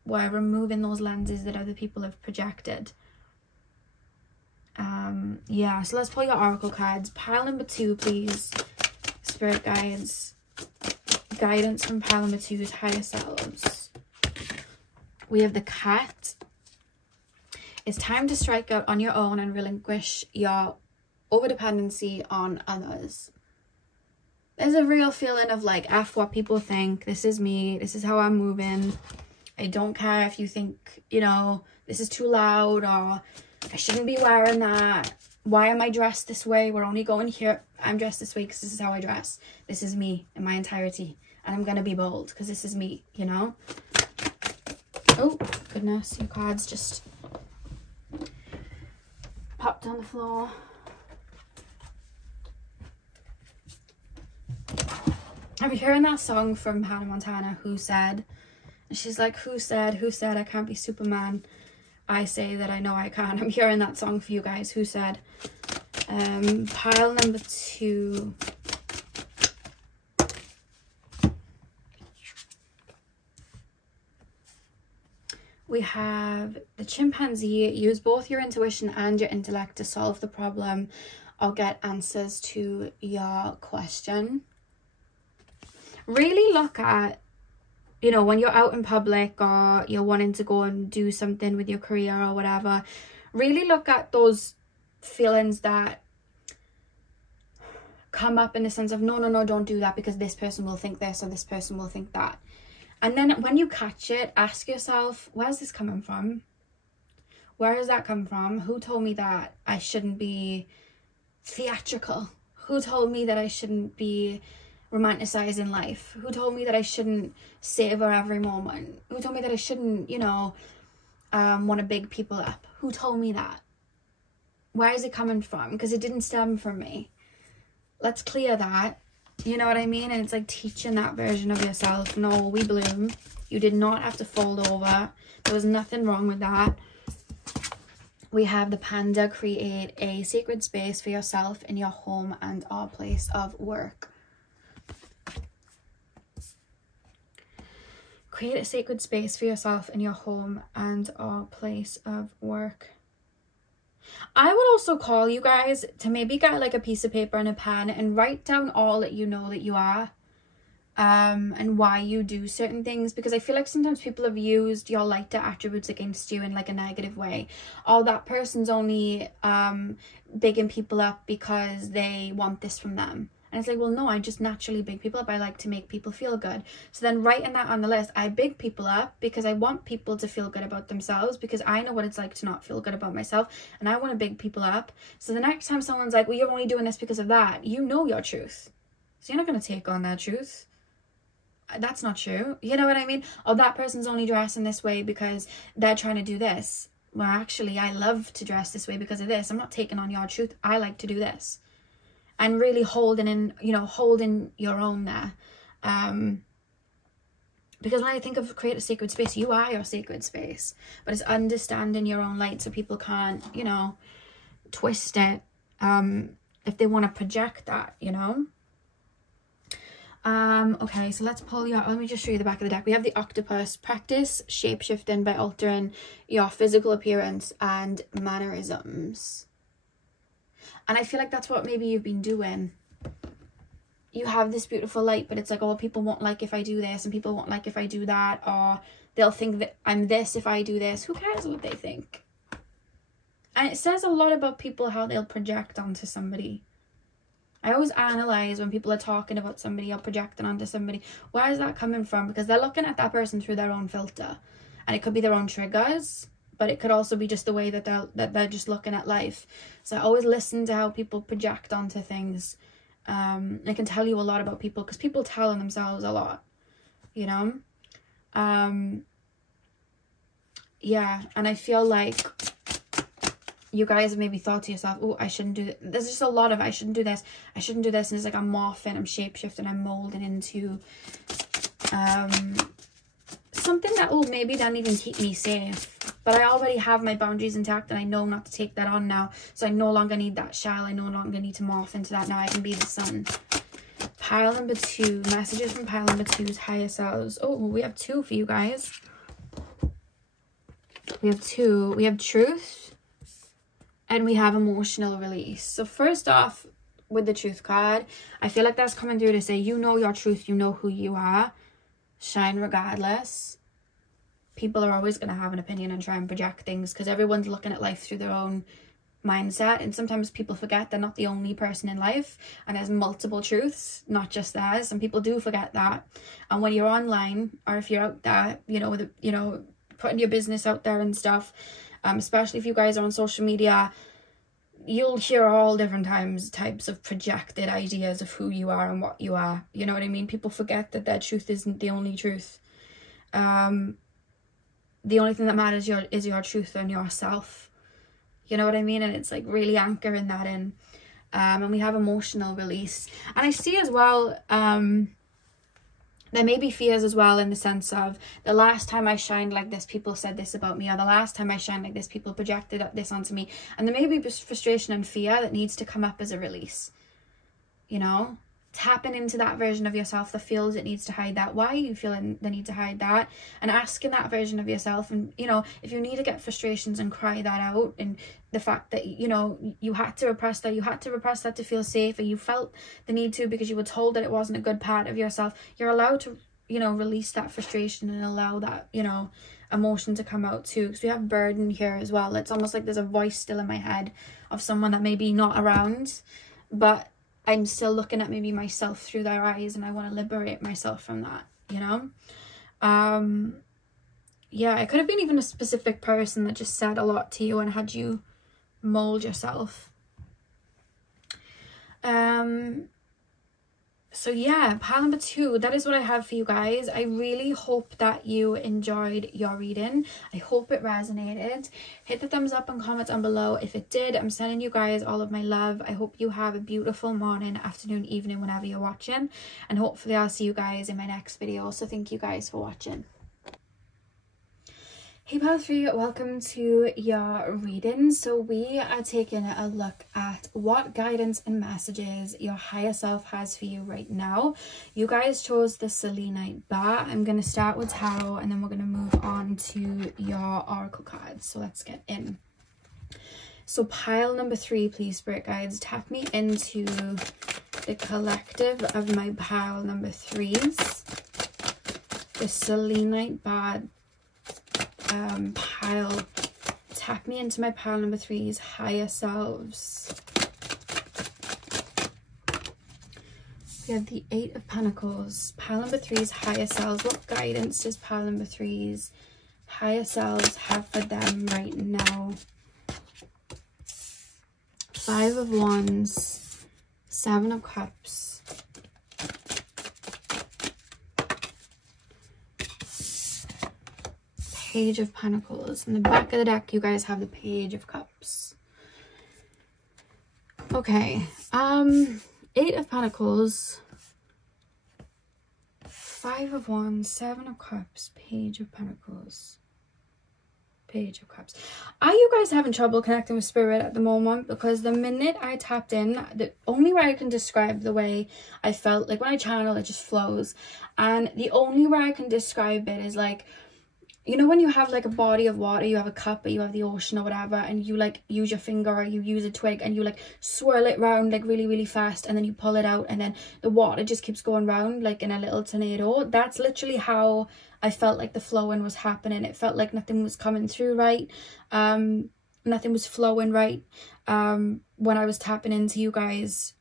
we're removing those lenses that other people have projected. Yeah, so let's pull your oracle cards. Pile number 2, please. Spirit guides, guidance from pile number 2's higher selves. We have the Cat. It's time to strike out on your own and relinquish your overdependency on others. There's a real feeling of like, F what people think. This is me. This is how I'm moving. I don't care if you think, you know, this is too loud, or I shouldn't be wearing that. Why am I dressed this way? We're only going here. I'm dressed this way because this is how I dress. This is me in my entirety. And I'm going to be bold because this is me, you know? Oh, goodness. Your cards just popped on the floor. I'm hearing that song from Hannah Montana, Who Said? And she's like, who said I can't be Superman? I say that I know I can. I'm hearing that song for you guys. Who said? Pile number 2. We have the chimpanzee. Use both your intuition and your intellect to solve the problem or get answers to your question. Really look at, you know, when you're out in public or you're wanting to go and do something with your career or whatever, really look at those feelings that come up in the sense of, no, don't do that because this person will think this or this person will think that. And then when you catch it, ask yourself, where's this coming from? Where does that come from? Who told me that I shouldn't be theatrical? Who told me that I shouldn't be romanticizing life? Who told me that I shouldn't savor every moment? Who told me that I shouldn't, you know, want to big people up? Who told me that? Where is it coming from? Because it didn't stem from me. Let's clear that. You know what I mean? And it's like teaching that version of yourself, no, we bloom. You did not have to fold over. There was nothing wrong with that. We have the panda. Create a sacred space for yourself in your home and our place of work. Create a sacred space for yourself in your home and or place of work. I would also call you guys to maybe get like a piece of paper and a pen and write down all that you know that you are, and why you do certain things, because I feel like sometimes people have used your lighter attributes against you in like a negative way. Oh, that person's only bigging people up because they want this from them. And it's like, well, no, I just naturally big people up. I like to make people feel good. So then writing that on the list, I big people up because I want people to feel good about themselves, because I know what it's like to not feel good about myself, and I want to big people up. So the next time someone's like, well, you're only doing this because of that, you know your truth. So you're not going to take on that truth. That's not true. You know what I mean? Oh, that person's only dressing this way because they're trying to do this. Well, actually, I love to dress this way because of this. I'm not taking on your truth. I like to do this. And really holding in, you know, holding your own there. Because when I think of create a sacred space, you are your sacred space. But it's understanding your own light so people can't, you know, twist it if they want to project that, you know. Okay, so let's pull your, let me just show you the back of the deck. We have the octopus. Practice shape-shifting by altering your physical appearance and mannerisms. And I feel like that's what maybe you've been doing. You have this beautiful light, but it's like, oh, people won't like if I do this, and people won't like if I do that, or they'll think that I'm this if I do this. Who cares what they think? And it says a lot about people, how they'll project onto somebody. I always analyze when people are talking about somebody or projecting onto somebody. Where is that coming from? Because they're looking at that person through their own filter. And it could be their own triggers, but it could also be just the way that they're just looking at life. So I always listen to how people project onto things. I can tell you a lot about people because people tell on themselves a lot, you know. Yeah, and I feel like you guys have maybe thought to yourself, oh, I shouldn't do this. There's just a lot of I shouldn't do this, I shouldn't do this, and it's like I'm morphing, I'm shapeshifting, I'm molding into something that will maybe don't even keep me safe. But I already have my boundaries intact, and I know not to take that on now. So I no longer need that shell. I no longer need to morph into that. Now I can be the sun. Pile number 2. Messages from pile number 2's higher selves. Oh, we have 2 for you guys. We have 2. We have truth. And we have emotional release. So first off, with the truth card, I feel like that's coming through to say, you know your truth. You know who you are. Shine regardless. People are always going to have an opinion and try and project things because everyone's looking at life through their own mindset, and sometimes people forget they're not the only person in life, and there's multiple truths, not just theirs. Some people do forget that. And when you're online, or if you're out there, you know, putting your business out there and stuff, especially if you guys are on social media, you'll hear all different types of projected ideas of who you are and what you are. You know what I mean? People forget that their truth isn't the only truth. The only thing that matters is your truth and yourself. You know what I mean? And it's like really anchoring that in. And we have emotional release. And I see as well, there may be fears as well, in the sense of the last time I shined like this, people said this about me, or the last time I shined like this, people projected this onto me. And there may be frustration and fear that needs to come up as a release. You know? Tapping into that version of yourself that feels it needs to hide that. Why are you feeling the need to hide that? And asking that version of yourself, and you know, if you need to get frustrations and cry that out, and the fact that, you know, you had to repress that to feel safe, or you felt the need to because you were told that it wasn't a good part of yourself, you're allowed to, you know, release that frustration and allow that, you know, emotion to come out too. Because we have burden here as well. It's almost like there's a voice still in my head of someone that may be not around, but I'm still looking at maybe myself through their eyes, and I want to liberate myself from that, you know? Yeah, it could have been even a specific person that just said a lot to you and had you mold yourself. So yeah, pile number 2, that is what I have for you guys. I really hope that you enjoyed your reading. I hope it resonated. Hit the thumbs up and comment down below if it did. I'm sending you guys all of my love. I hope you have a beautiful morning, afternoon, evening, whenever you're watching. And hopefully I'll see you guys in my next video. So thank you guys for watching. Hey pile 3, welcome to your reading. So we are taking a look at what guidance and messages your higher self has for you right now. You guys chose the selenite bar. I'm going to start with tarot, and then we're going to move on to your oracle cards. So let's get in. So pile number 3, please, spirit guides, tap me into the collective of my pile number 3s. The selenite bar pile, tap me into my pile number 3's higher selves. We have the 8 of Pentacles, pile number 3's higher selves. What guidance does pile number 3's higher selves have for them right now? 5 of Wands, 7 of Cups, Page of Pentacles. In the back of the deck, you guys have the Page of Cups. Okay, 8 of Pentacles, 5 of Wands, 7 of Cups, Page of Pentacles, Page of Cups. Are you guys having trouble connecting with spirit at the moment? Because the minute I tapped in, the only way I can describe the way I felt, like when I channel, it just flows. And the only way I can describe it is like, you know, when you have like a body of water, you have a cup, or you have the ocean or whatever, and you like use your finger or you use a twig and you like swirl it round like really, really fast, and then you pull it out, and then the water just keeps going round like in a little tornado. That's literally how I felt like the flowing was happening. It felt like nothing was coming through right. Nothing was flowing right. When I was tapping into you guys,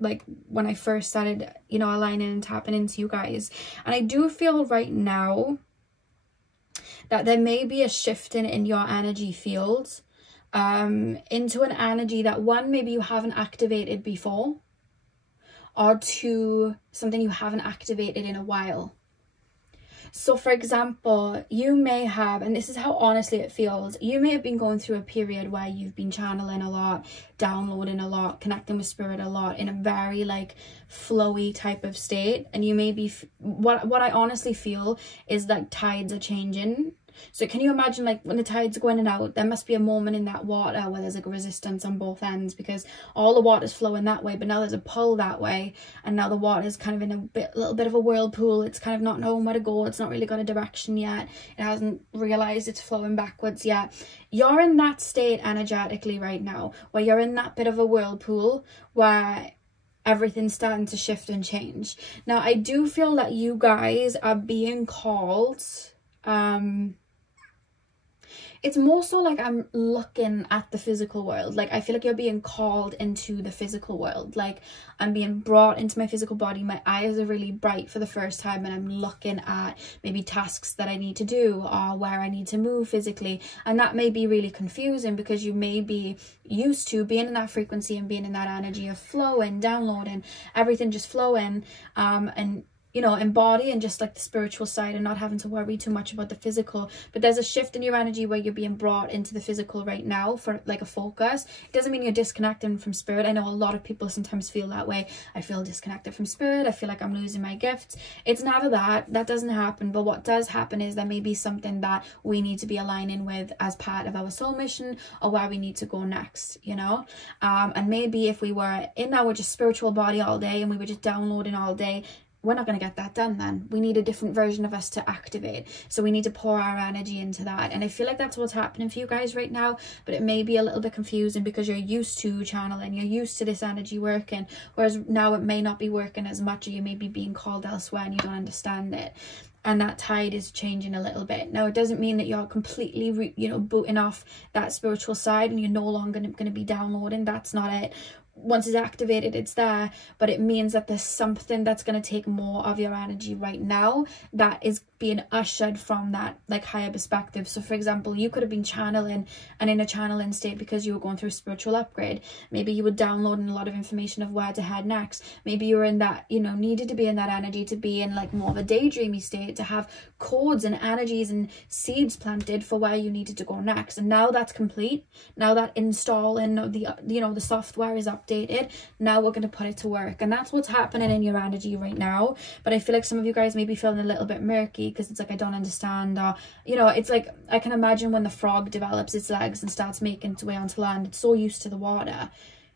like when I first started, you know, aligning and tapping into you guys. And I do feel right now that there may be a shifting in your energy field into an energy that, one, maybe you haven't activated before, or two, something you haven't activated in a while. So for example, you may have, and this is how honestly it feels, you may have been going through a period where you've been channeling a lot, downloading a lot, connecting with spirit a lot in a very like flowy type of state. And you may be, what I honestly feel is that tides are changing. So can you imagine, like, when the tides go in and out, there must be a moment in that water where there's like a resistance on both ends, because all the water's flowing that way, but now there's a pull that way, and now the water's kind of in a little bit of a whirlpool. It's kind of not knowing where to go. It's not really got a direction yet. It hasn't realized it's flowing backwards yet. You're in that state energetically right now, where you're in that bit of a whirlpool where everything's starting to shift and change. Now, I do feel that you guys are being called, it's more so like I'm looking at the physical world. Like I feel like you're being called into the physical world. Like I'm being brought into my physical body. My eyes are really bright for the first time, and I'm looking at maybe tasks that I need to do or where I need to move physically. And that may be really confusing because you may be used to being in that frequency and being in that energy of flowing, downloading, everything just flowing, and you know, embodying just like the spiritual side and not having to worry too much about the physical. But there's a shift in your energy where you're being brought into the physical right now for like a focus. It doesn't mean you're disconnecting from spirit. I know a lot of people sometimes feel that way. I feel disconnected from spirit. I feel like I'm losing my gifts. It's never that. That doesn't happen. But what does happen is there may be something that we need to be aligning with as part of our soul mission, or where we need to go next, you know. And maybe if we were in our just spiritual body all day and we were just downloading all day, we're not going to get that done then. We need a different version of us to activate. So we need to pour our energy into that. And I feel like that's what's happening for you guys right now. But it may be a little bit confusing because you're used to channeling. You're used to this energy working. Whereas now it may not be working as much, or you may be being called elsewhere and you don't understand it. And that tide is changing a little bit. Now, it doesn't mean that you're completely, you know, booting off that spiritual side and you're no longer going to be downloading. That's not it. Once it's activated, it's there, but it means that there's something that's going to take more of your energy right now that is being ushered from that like higher perspective. So for example, you could have been channeling and in a channeling state because you were going through a spiritual upgrade. Maybe you were downloading a lot of information of where to head next. Maybe you were in that, you know, needed to be in that energy to be in like more of a daydreamy state, to have codes and energies and seeds planted for where you needed to go next. And now that's complete. Now that installing of the, you know, the software is updated. Now we're going to put it to work. And that's what's happening in your energy right now. But I feel like some of you guys may be feeling a little bit murky because it's like, I don't understand, or you know, it's like I can imagine when the frog develops its legs and starts making its way onto land. It's so used to the water,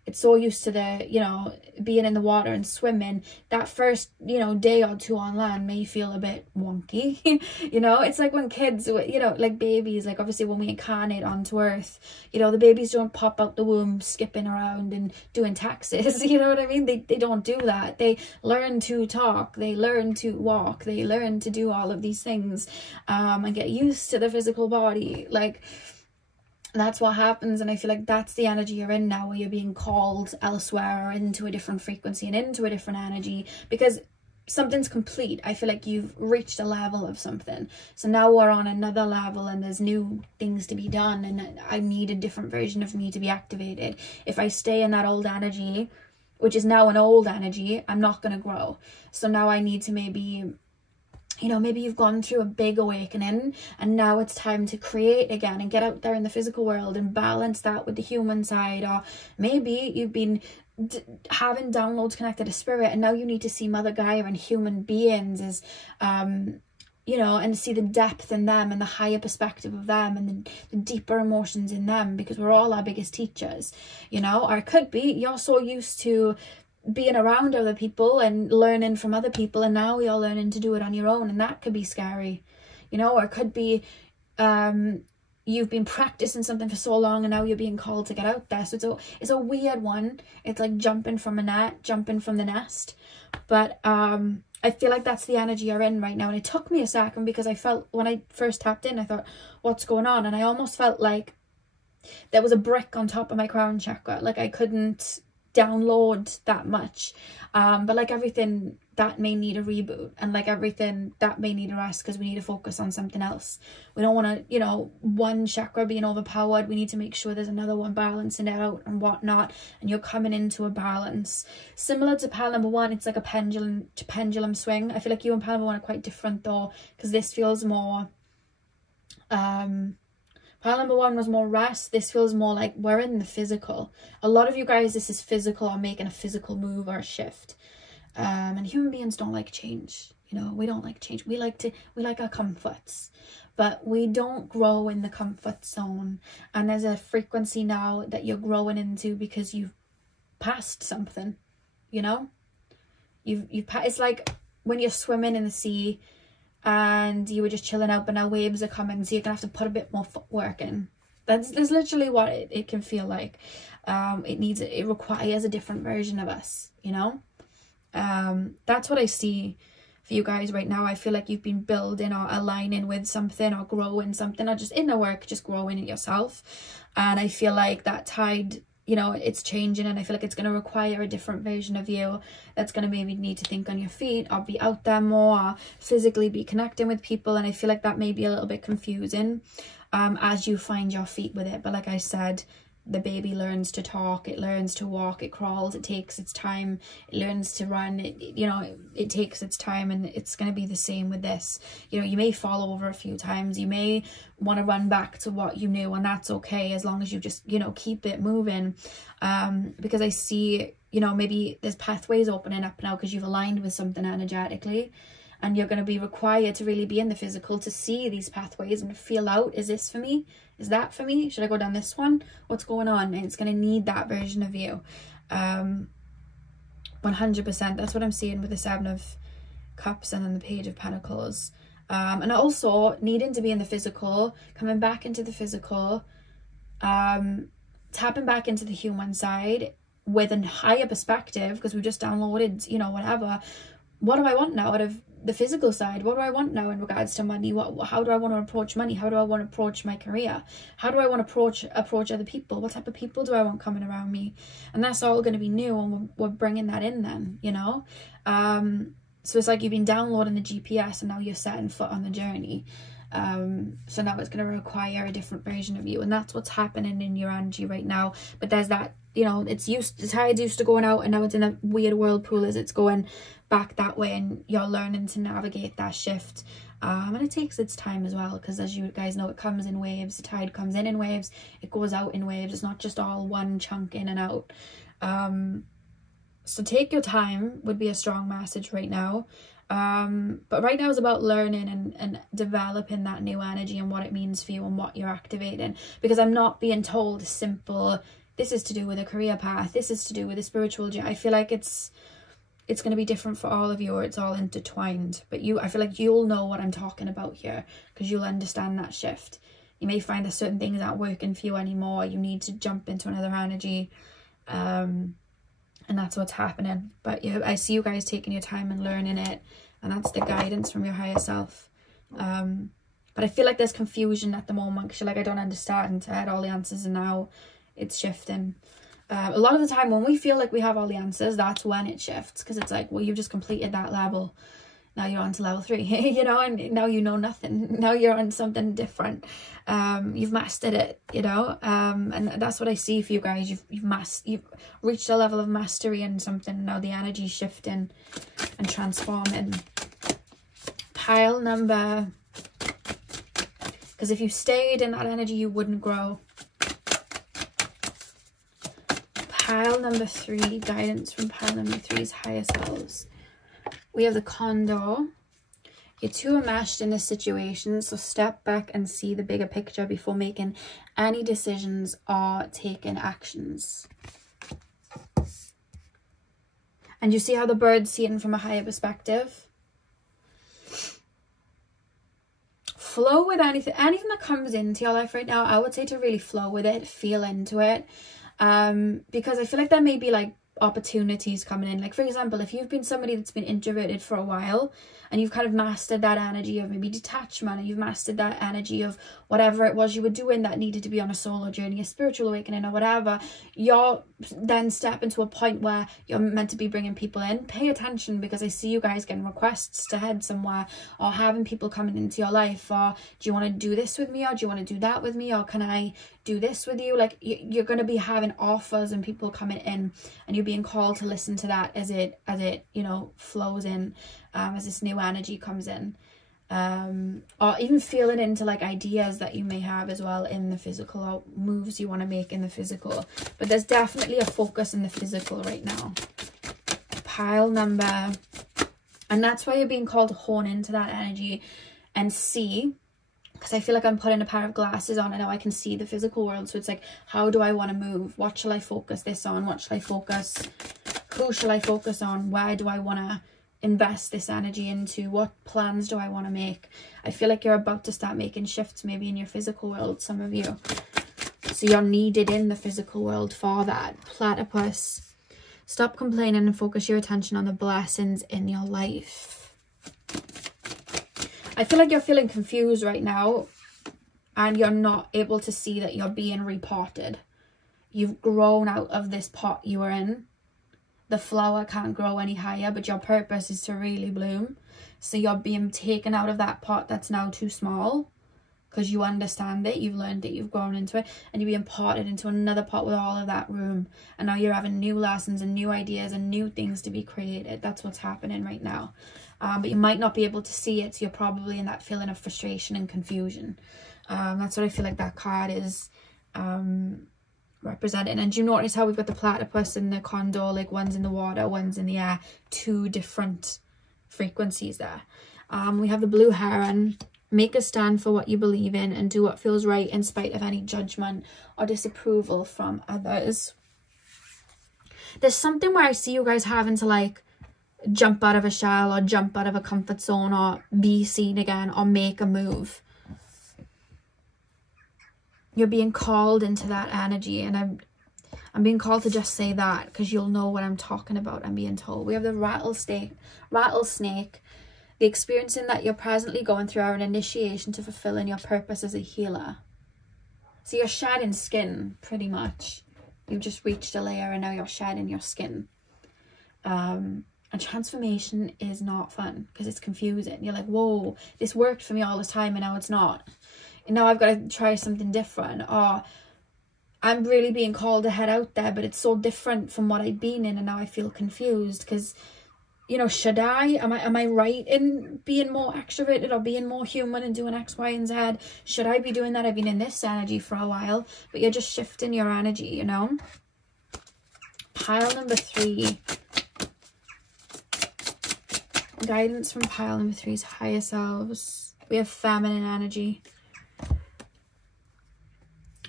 it's so used to the, you know, being in the water and swimming. That first, you know, day or two on land may feel a bit wonky. You know, it's like when kids, you know, like babies, like obviously when we incarnate onto earth, you know, the babies don't pop out the womb skipping around and doing taxes. You know what I mean? They don't do that. They learn to talk, they learn to walk, they learn to do all of these things, and get used to the physical body. Like, that's what happens. And I feel like that's the energy you're in now, where you're being called elsewhere or into a different frequency and into a different energy, because something's complete. I feel like you've reached a level of something, so now we're on another level and there's new things to be done, and I need a different version of me to be activated. If I stay in that old energy, which is now an old energy, I'm not going to grow. So now I need to maybe, you know, maybe you've gone through a big awakening and now it's time to create again and get out there in the physical world and balance that with the human side. Or maybe you've been having downloads connected to spirit and now you need to see Mother Gaia and human beings as, you know, and see the depth in them and the higher perspective of them and the deeper emotions in them, because we're all our biggest teachers, you know. Or it could be you're so used to being around other people and learning from other people, and now you're learning to do it on your own, and that could be scary, you know. Or it could be you've been practicing something for so long and now you're being called to get out there. So it's a weird one. It's like jumping from a net, jumping from the nest. But I feel like that's the energy you're in right now. And it took me a second, because I felt when I first tapped in, I thought, what's going on? And I almost felt like there was a brick on top of my crown chakra. Like I couldn't download that much, but like everything that may need a reboot, and like everything that may need a rest, because we need to focus on something else. We don't want to, you know, one chakra being overpowered. We need to make sure there's another one balancing it out and whatnot, and you're coming into a balance similar to pile number one. It's like a pendulum swing. I feel like you and pile number one are quite different though, because this feels more pile number one was more rest. This feels more like we're in the physical. A lot of you guys, this is physical, or making a physical move or a shift. And human beings don't like change. You know, we don't like change. We like our comforts, but we don't grow in the comfort zone. And there's a frequency now that you're growing into because you've passed something, you know? It's like when you're swimming in the sea and you were just chilling out, but now waves are coming, so you're gonna have to put a bit more footwork in. That's literally what it can feel like. It requires a different version of us, you know. That's what I see for you guys right now. I feel like you've been building or aligning with something or growing something, or just inner work, just growing it yourself. And I feel like that tide, you know, it's changing, and I feel like it's going to require a different version of you that's going to maybe need to think on your feet or be out there more, or physically be connecting with people. And I feel like that may be a little bit confusing as you find your feet with it. But like I said, the baby learns to talk, it learns to walk, it crawls, it takes its time, it learns to run, it takes its time. And it's going to be the same with this. You know, you may fall over a few times, you may want to run back to what you knew, and that's okay, as long as you just, you know, keep it moving. Because I see, you know, maybe there's pathways opening up now because you've aligned with something energetically, and you're going to be required to really be in the physical to see these pathways and feel out, is this for me? Is that for me? Should I go down this one? What's going on? And it's going to need that version of you. 100%. That's what I'm seeing with the Seven of Cups and then the Page of Pentacles. And also needing to be in the physical, coming back into the physical, tapping back into the human side with a higher perspective, because we just downloaded, you know, whatever. What do I want now out of the physical side? What do I want now in regards to money? How do I want to approach money? How do I want to approach my career? How do I want to approach other people? What type of people do I want coming around me? And that's all going to be new, and we're bringing that in then, you know. So it's like you've been downloading the GPS, and now you're setting foot on the journey. So now it's going to require a different version of you, and that's what's happening in your energy right now. But there's that, you know, the tide's used to going out, and now it's in a weird whirlpool as it's going back that way, and you're learning to navigate that shift. And it takes its time as well, because as you guys know, it comes in waves. The tide comes in waves, it goes out in waves. It's not just all one chunk in and out. So take your time would be a strong message right now. But right now is about learning and developing that new energy and what it means for you and what you're activating, because I'm not being told simple, this is to do with a career path, this is to do with a spiritual journey. I feel like it's going to be different for all of you, or it's all intertwined. But I feel like you'll know what I'm talking about here, because you'll understand that shift. You may find that certain things aren't working for you anymore, you need to jump into another energy, and that's what's happening. But yeah, I see you guys taking your time and learning it, and that's the guidance from your higher self. But I feel like there's confusion at the moment, because you're like, I don't understand, I had all the answers, and now it's shifting. A lot of the time when we feel like we have all the answers, that's when it shifts, because it's like, well, you've just completed that level, now you're on to level 3, you know, and now you know nothing, now you're on something different. You've mastered it, you know, and that's what I see for you guys. You've reached a level of mastery in something. Now the energy's shifting and transforming. Pile number, because if you stayed in that energy, you wouldn't grow. Pile number 3, guidance from pile number 3's higher selves. We have the Condor. You two are meshed in this situation, so step back and see the bigger picture before making any decisions or taking actions. And you see how the bird's seeing from a higher perspective? Flow with anything that comes into your life right now. I would say to really flow with it, feel into it. Because I feel like there may be like opportunities coming in. Like, for example, if you've been somebody that's been introverted for a while, and you've kind of mastered that energy of maybe detachment, and you've mastered that energy of whatever it was you were doing that needed to be on a solo journey, a spiritual awakening or whatever, you're then stepping to a point where you're meant to be bringing people in. Pay attention, because I see you guys getting requests to head somewhere, or having people coming into your life, or do you want to do this with me, or do you want to do that with me, or can I do this with you? Like, you're going to be having offers and people coming in, and you're being called to listen to that as it you know, flows in, as this new energy comes in, or even feeling into like ideas that you may have as well in the physical, or moves you want to make in the physical. But there's definitely a focus in the physical right now. Pile number, and that's why you're being called to hone into that energy and see, because I feel like I'm putting a pair of glasses on, and now I can see the physical world. So it's like, how do I want to move? What shall I focus this on? What shall I focus? Who shall I focus on? Where do I want to invest this energy into? What plans do I want to make? I feel like you're about to start making shifts maybe in your physical world, some of you. So you're needed in the physical world for that. Platypus. Stop complaining and focus your attention on the blessings in your life. I feel like you're feeling confused right now, and you're not able to see that you're being repotted. You've grown out of this pot you were in. The flower can't grow any higher, but your purpose is to really bloom. So you're being taken out of that pot that's now too small, because you understand it, you've learned it, you've grown into it, and you're being potted into another pot with all of that room. And now you're having new lessons and new ideas and new things to be created. That's what's happening right now. But you might not be able to see it, so you're probably in that feeling of frustration and confusion. That's what I feel like that card is representing. And do you notice how we've got the platypus and the condor, like one's in the water, one's in the air, two different frequencies there. We have the blue heron. Make a stand for what you believe in and do what feels right in spite of any judgment or disapproval from others. There's something where I see you guys having to like jump out of a shell or jump out of a comfort zone or be seen again or make a move. You're being called into that energy, and I'm being called to just say that because you'll know what I'm talking about. I'm being told. We have the rattlesnake. The experiencing that you're presently going through are an initiation to fulfilling your purpose as a healer. So you're shedding skin, pretty much. You've just reached a layer and now you're shedding your skin. And transformation is not fun because it's confusing. You're like, whoa, this worked for me all the time and now it's not. And now I've got to try something different. Or I'm really being called to head out there, but it's so different from what I've been in and now I feel confused because, you know, should I? Am I right in being more extroverted or being more human and doing X, Y, and Z? Should I be doing that? I've been in this energy for a while, but you're just shifting your energy, you know? Pile number 3. Guidance from pile number 3's higher selves. We have feminine energy.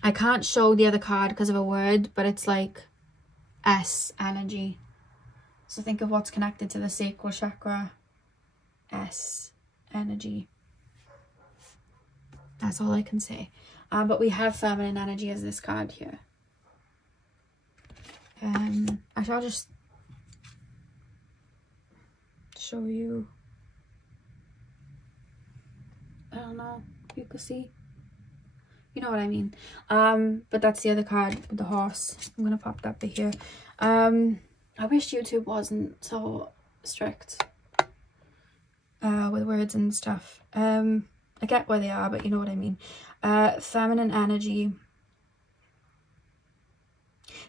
I can't show the other card because of a word, but it's like S energy. So think of what's connected to the sacral chakra. S energy. That's all I can say. But we have feminine energy as this card here. I shall just show you. I don't know if you can see. You know what I mean. But that's the other card with the horse. I'm gonna pop that bit here. I wish YouTube wasn't so strict with words and stuff. I get why they are, but you know what I mean. Feminine energy.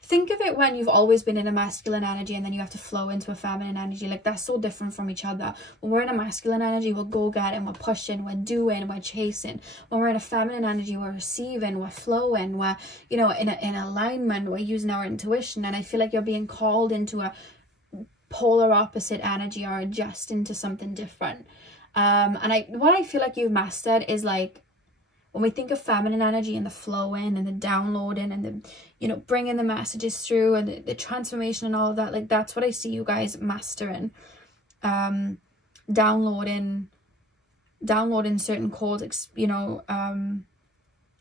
Think of it when you've always been in a masculine energy and then you have to flow into a feminine energy. Like, that's so different from each other. When we're in a masculine energy, we're go-getting, we're pushing, we're doing, we're chasing. When we're in a feminine energy, we're receiving, we're flowing, we're, you know, in alignment, we're using our intuition. And I feel like you're being called into a polar opposite energy or adjusting to something different. What I feel like you've mastered is, like, when we think of feminine energy and the flowing and the downloading and the, you know, bringing the messages through and the transformation and all of that, like, that's what I see you guys mastering. Downloading certain codes, you know,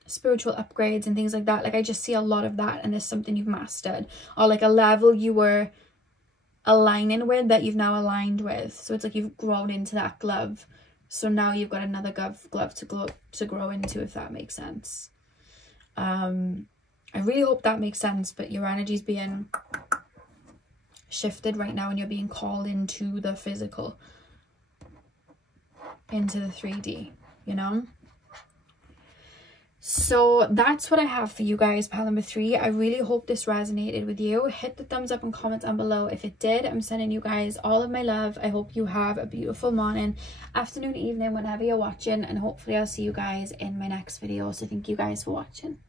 spiritual upgrades and things like that. Like, I just see a lot of that, and there's something you've mastered, or like a level you were aligning with that you've now aligned with. So it's like you've grown into that glove. So now you've got another glove to grow into, if that makes sense. I really hope that makes sense, but your energy's being shifted right now and you're being called into the physical, into the 3D, you know? So that's what I have for you guys, pile number 3. I really hope this resonated with you. Hit the thumbs up and comment down below if it did. I'm sending you guys all of my love. I hope you have a beautiful morning, afternoon, evening, whenever you're watching, and hopefully I'll see you guys in my next video. So thank you guys for watching.